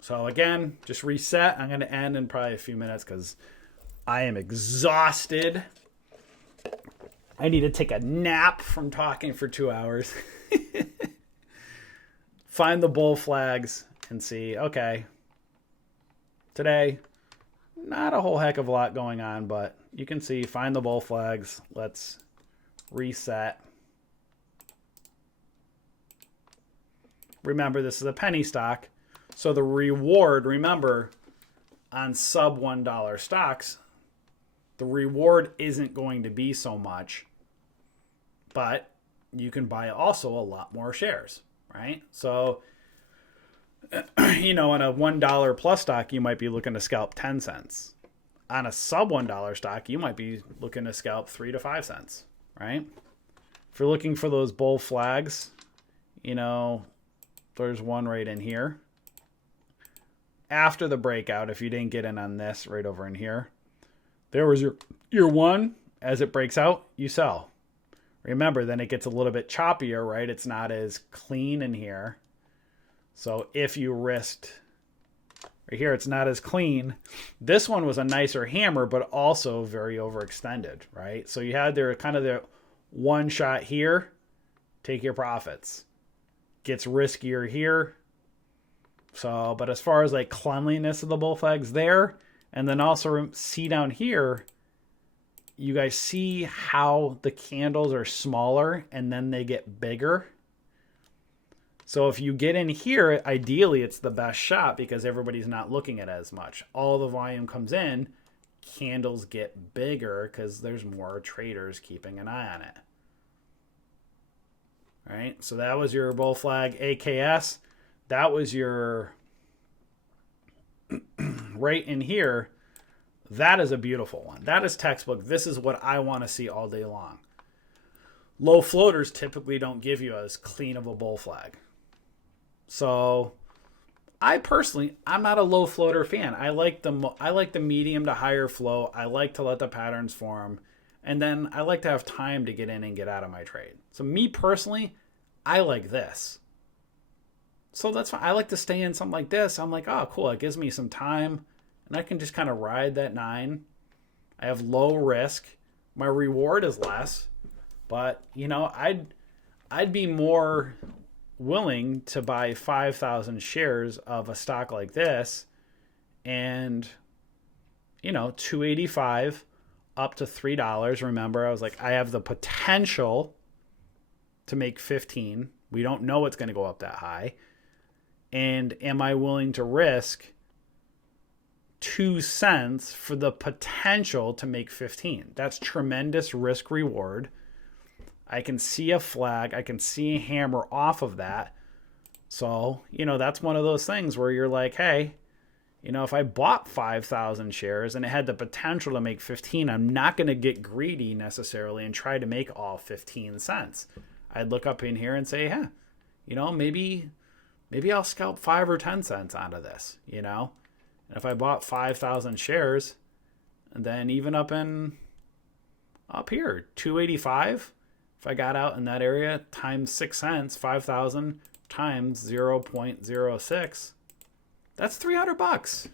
So again, just reset. I'm going to end in probably a few minutes because I am exhausted. I need to take a nap from talking for 2 hours. Find the bull flags and see, okay, today, not a whole heck of a lot going on, but you can see, find the bull flags. Let's reset. Remember, this is a penny stock. So the reward, remember, on sub $1 stocks, the reward isn't going to be so much, but you can buy also a lot more shares, right? So, in a $1 plus stock, you might be looking to scalp 10 cents. On a sub $1 stock, you might be looking to scalp 3 to 5 cents, right? If you're looking for those bull flags, there's one right in here. After the breakout, if you didn't get in on this right over in here, there was your one. As it breaks out, you sell. Remember, then it gets a little bit choppier, right? It's not as clean in here. So if you risked, right here, it's not as clean. This one was a nicer hammer, but also very overextended, right? So you had there kind of the one shot here, take your profits. Gets riskier here. So, but as far as like cleanliness of the bull flags there, and then also see down here, you guys see how the candles are smaller and then they get bigger. So if you get in here, ideally it's the best shot because everybody's not looking at it as much. All the volume comes in, candles get bigger because there's more traders keeping an eye on it. All right, so that was your bull flag AKS. That was your right in here. That is a beautiful one. That is textbook. This is what I want to see all day long. Low floaters typically don't give you as clean of a bull flag. So I personally, I'm not a low floater fan. I like the medium to higher flow. I like to let the patterns form. And then I like to have time to get in and get out of my trade. So me personally, I like this. So that's fine. I like to stay in something like this. I'm like, oh, cool. It gives me some time. And I can just kind of ride that 9. I have low risk. My reward is less. But, you know, I'd be more willing to buy 5,000 shares of a stock like this and, you know, $2.85 up to $3. Remember, I was like, I have the potential to make 15. We don't know it's going to go up that high. And am I willing to risk 2 cents for the potential to make 15? That's tremendous risk reward. I can see a flag. I can see a hammer off of that. So, you know, that's one of those things where you're like, hey, you know, if I bought 5,000 shares and it had the potential to make 15, I'm not going to get greedy necessarily and try to make all 15 cents. I'd look up in here and say, yeah, you know, maybe I'll scalp 5 or 10 cents out of this, you know. And if I bought 5,000 shares, and then even up here, 285, if I got out in that area times 6 cents, 5,000 times 0.06, that's $300,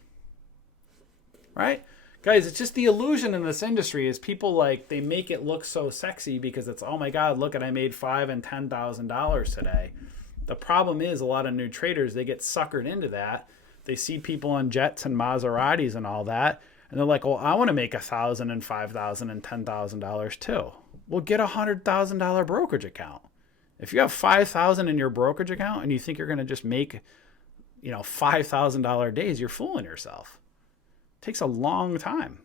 right? Guys, it's just the illusion in this industry is people like, they make it look so sexy because it's, oh my God, look at, I made $5,000 and $10,000 today. The problem is a lot of new traders, they get suckered into that. They see people on jets and Maseratis and all that. And they're like, well, I want to make $1,000 and $5,000 and $10,000 too. Well, get a $100,000 brokerage account. If you have $5,000 in your brokerage account and you think you're going to just make, you know, $5,000 days, you're fooling yourself. It takes a long time.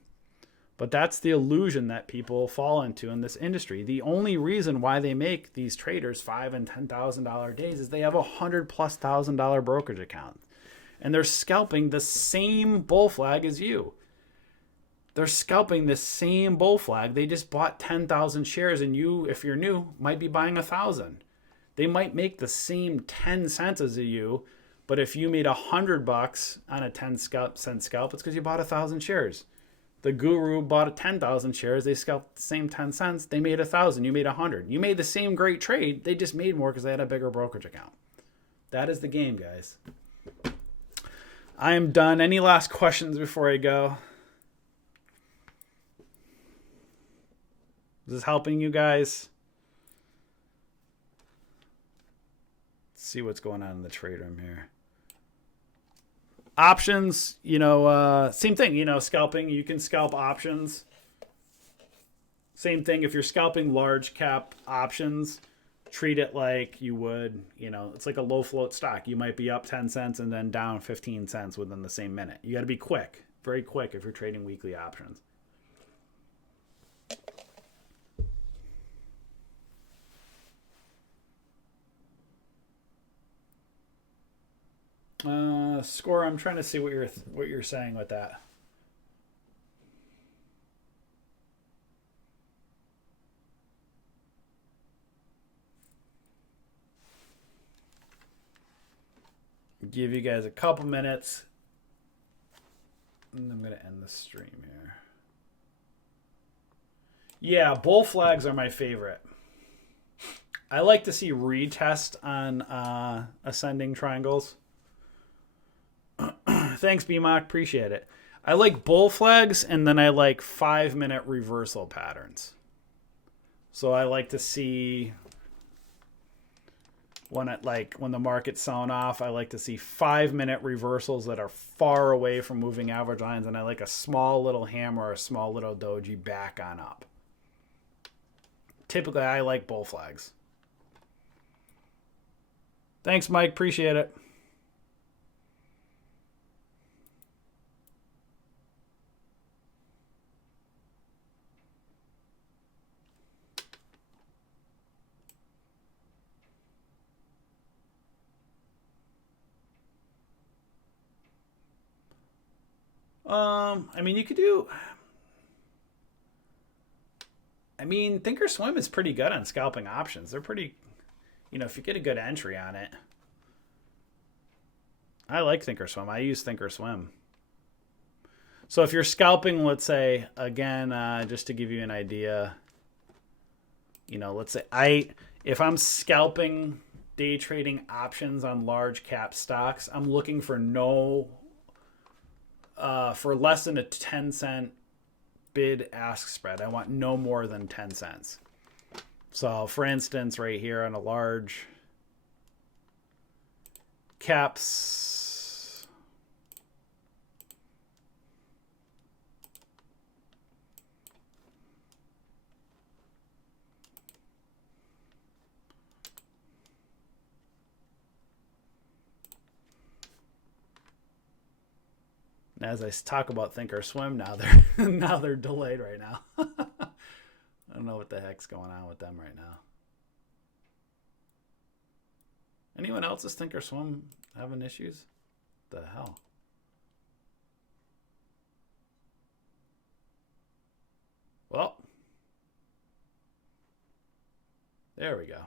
But that's the illusion that people fall into in this industry. The only reason why they make these traders $5,000 and $10,000 days is they have $100,000+ brokerage account. And they're scalping the same bull flag as you. They're scalping the same bull flag. They just bought 10,000 shares, and you, if you're new, might be buying 1,000. They might make the same 10 cents as you, but if you made $100 on a 10-cent scalp, it's because you bought 1,000 shares. The guru bought 10,000 shares. They scalped the same 10 cents. They made 1,000. You made 100. You made the same great trade. They just made more because they had a bigger brokerage account. That is the game, guys. I am done. Any last questions before I go? Is this helping you guys? Let's see what's going on in the trade room here. Options, you know, same thing, you know, scalping, you can scalp options. Same thing, if you're scalping large cap options, treat it like you would, you know, it's like a low float stock. You might be up 10 cents and then down 15 cents within the same minute. You got to be quick, very quick if you're trading weekly options. Score, I'm trying to see what you're saying with that. Give you guys a couple minutes. And I'm going to end the stream here. Yeah, bull flags are my favorite. I like to see retest on ascending triangles. Thanks, BMOC. Appreciate it. I like bull flags, and then I like 5-minute reversal patterns. So I like to see when the market's selling off, I like to see 5-minute reversals that are far away from moving average lines, and I like a small little hammer or a small little doji back on up. Typically, I like bull flags. Thanks, Mike. Appreciate it. I mean, you could do. I mean, Thinkorswim is pretty good on scalping options. They're pretty, if you get a good entry on it. I like Thinkorswim. I use Thinkorswim. So if you're scalping, let's say, again, just to give you an idea, let's say if I'm scalping day trading options on large cap stocks, I'm looking for for less than a 10-cent bid ask spread. I want no more than 10 cents. So for instance, right here on a large caps, as I talk about Thinkorswim, now they're delayed right now. I don't know what the heck's going on with them right now. Anyone else's Thinkorswim having issues? The hell? Well, there we go.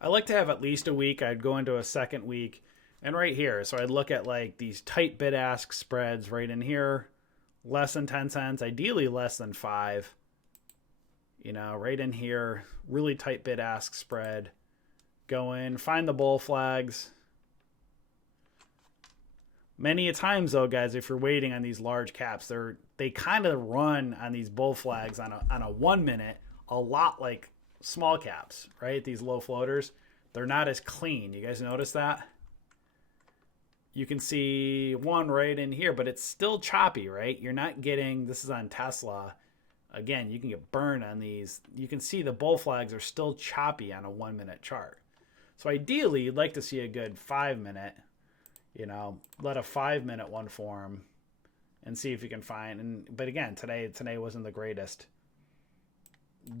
I like to have at least a week. I'd go into a second week. And right here, so I'd look at like these tight bid-ask spreads right in here. Less than 10 cents, ideally less than 5. Right in here, really tight bid-ask spread. Go in, find the bull flags. Many a times, though, guys, if you're waiting on these large caps, they kind of run on these bull flags on a 1 minute a lot like small caps, right? These low floaters, they're not as clean. You guys notice that? You can see one right in here, but it's still choppy, right? You're not getting, this is on Tesla. Again, you can get burned on these. You can see the bull flags are still choppy on a 1 minute chart. So ideally, you'd like to see a good 5 minute, let a 5 minute one form and see if you can find. But again, today wasn't the greatest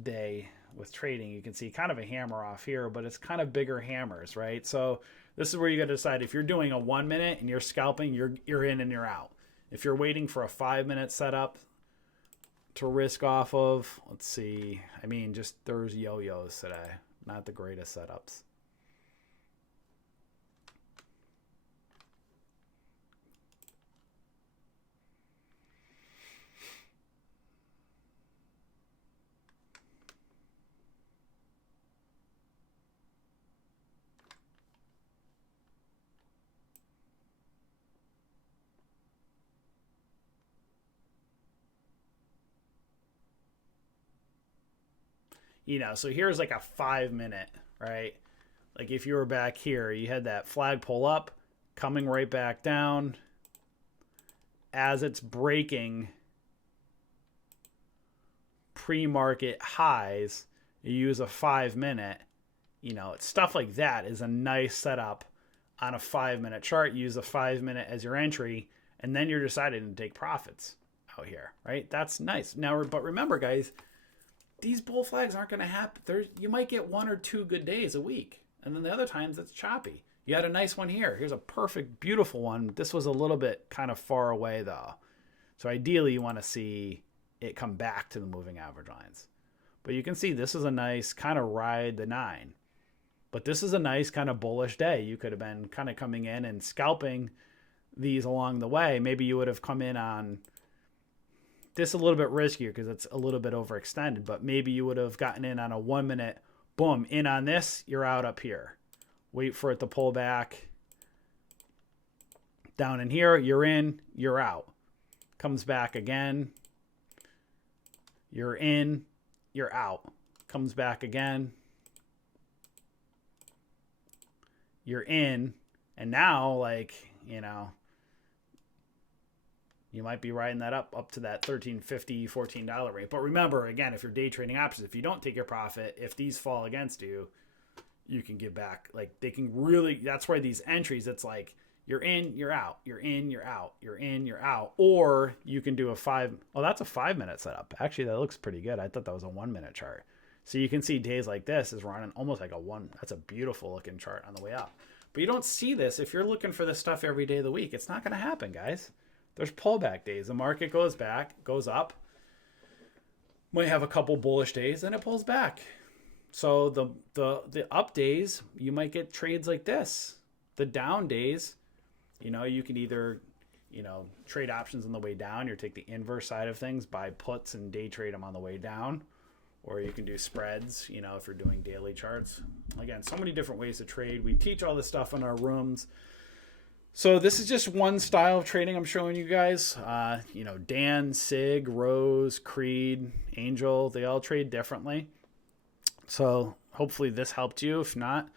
day with trading. You can see kind of a hammer off here, but it's kind of bigger hammers, right? So this is where you got to decide if you're doing a 1 minute and you're scalping, you're in and you're out. If you're waiting for a 5 minute setup to risk off of, let's see. I mean, just there's yo-yos today. Not the greatest setups. So here's like a 5 minute, right? Like if you were back here, you had that flagpole up, coming right back down. As it's breaking pre-market highs, you use a 5 minute. Stuff like that is a nice setup on a 5 minute chart. Use a 5 minute as your entry, and then you're deciding to take profits out here, right? That's nice. Now, but remember, guys, these bull flags aren't going to happen. You might get 1 or 2 good days a week, and then the other times it's choppy. You had a nice one here. Here's a perfect, beautiful one. This was a little bit kind of far away, though. So ideally, you want to see it come back to the moving average lines. But you can see this is a nice kind of ride the 9. But this is a nice kind of bullish day. You could have been kind of coming in and scalping these along the way. Maybe you would have come in on this is a little bit riskier because it's a little bit overextended, but maybe you would have gotten in on a 1 minute, boom, in on this, you're out up here. Wait for it to pull back. Down in here, you're in, you're out. Comes back again. You're in, you're out. Comes back again. You're in. And now, like, you know, you might be riding that up to that $13.50, $14 rate. But remember, again, if you're day trading options, if you don't take your profit, if these fall against you, you can give back. Like, they can really, that's why these entries, it's like, you're in, you're out, you're in, you're out, you're in, you're out. Or you can do that's a 5 minute setup. Actually, that looks pretty good. I thought that was a 1 minute chart. So you can see days like this is running almost like that's a beautiful looking chart on the way up. But you don't see this if you're looking for this stuff every day of the week. It's not going to happen, guys. There's pullback days. The market goes back, goes up. Might have a couple bullish days, then it pulls back. So the up days, you might get trades like this. The down days, you know, you can either, you know, trade options on the way down. You take the inverse side of things, buy puts and day trade them on the way down. Or you can do spreads, you know, if you're doing daily charts. Again, so many different ways to trade. We teach all this stuff in our rooms. So this is just one style of trading I'm showing you guys. You know, Dan, Sig, Rose, Creed, Angel, they all trade differently. So hopefully this helped you. If not,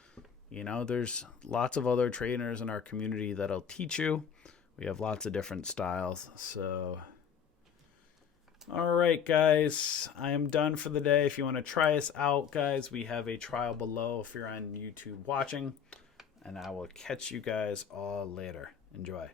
you know, there's lots of other trainers in our community that'll teach you. We have lots of different styles. So, all right, guys, I am done for the day. If you want to try us out, guys, we have a trial below if you're on YouTube watching. And I will catch you guys all later. Enjoy.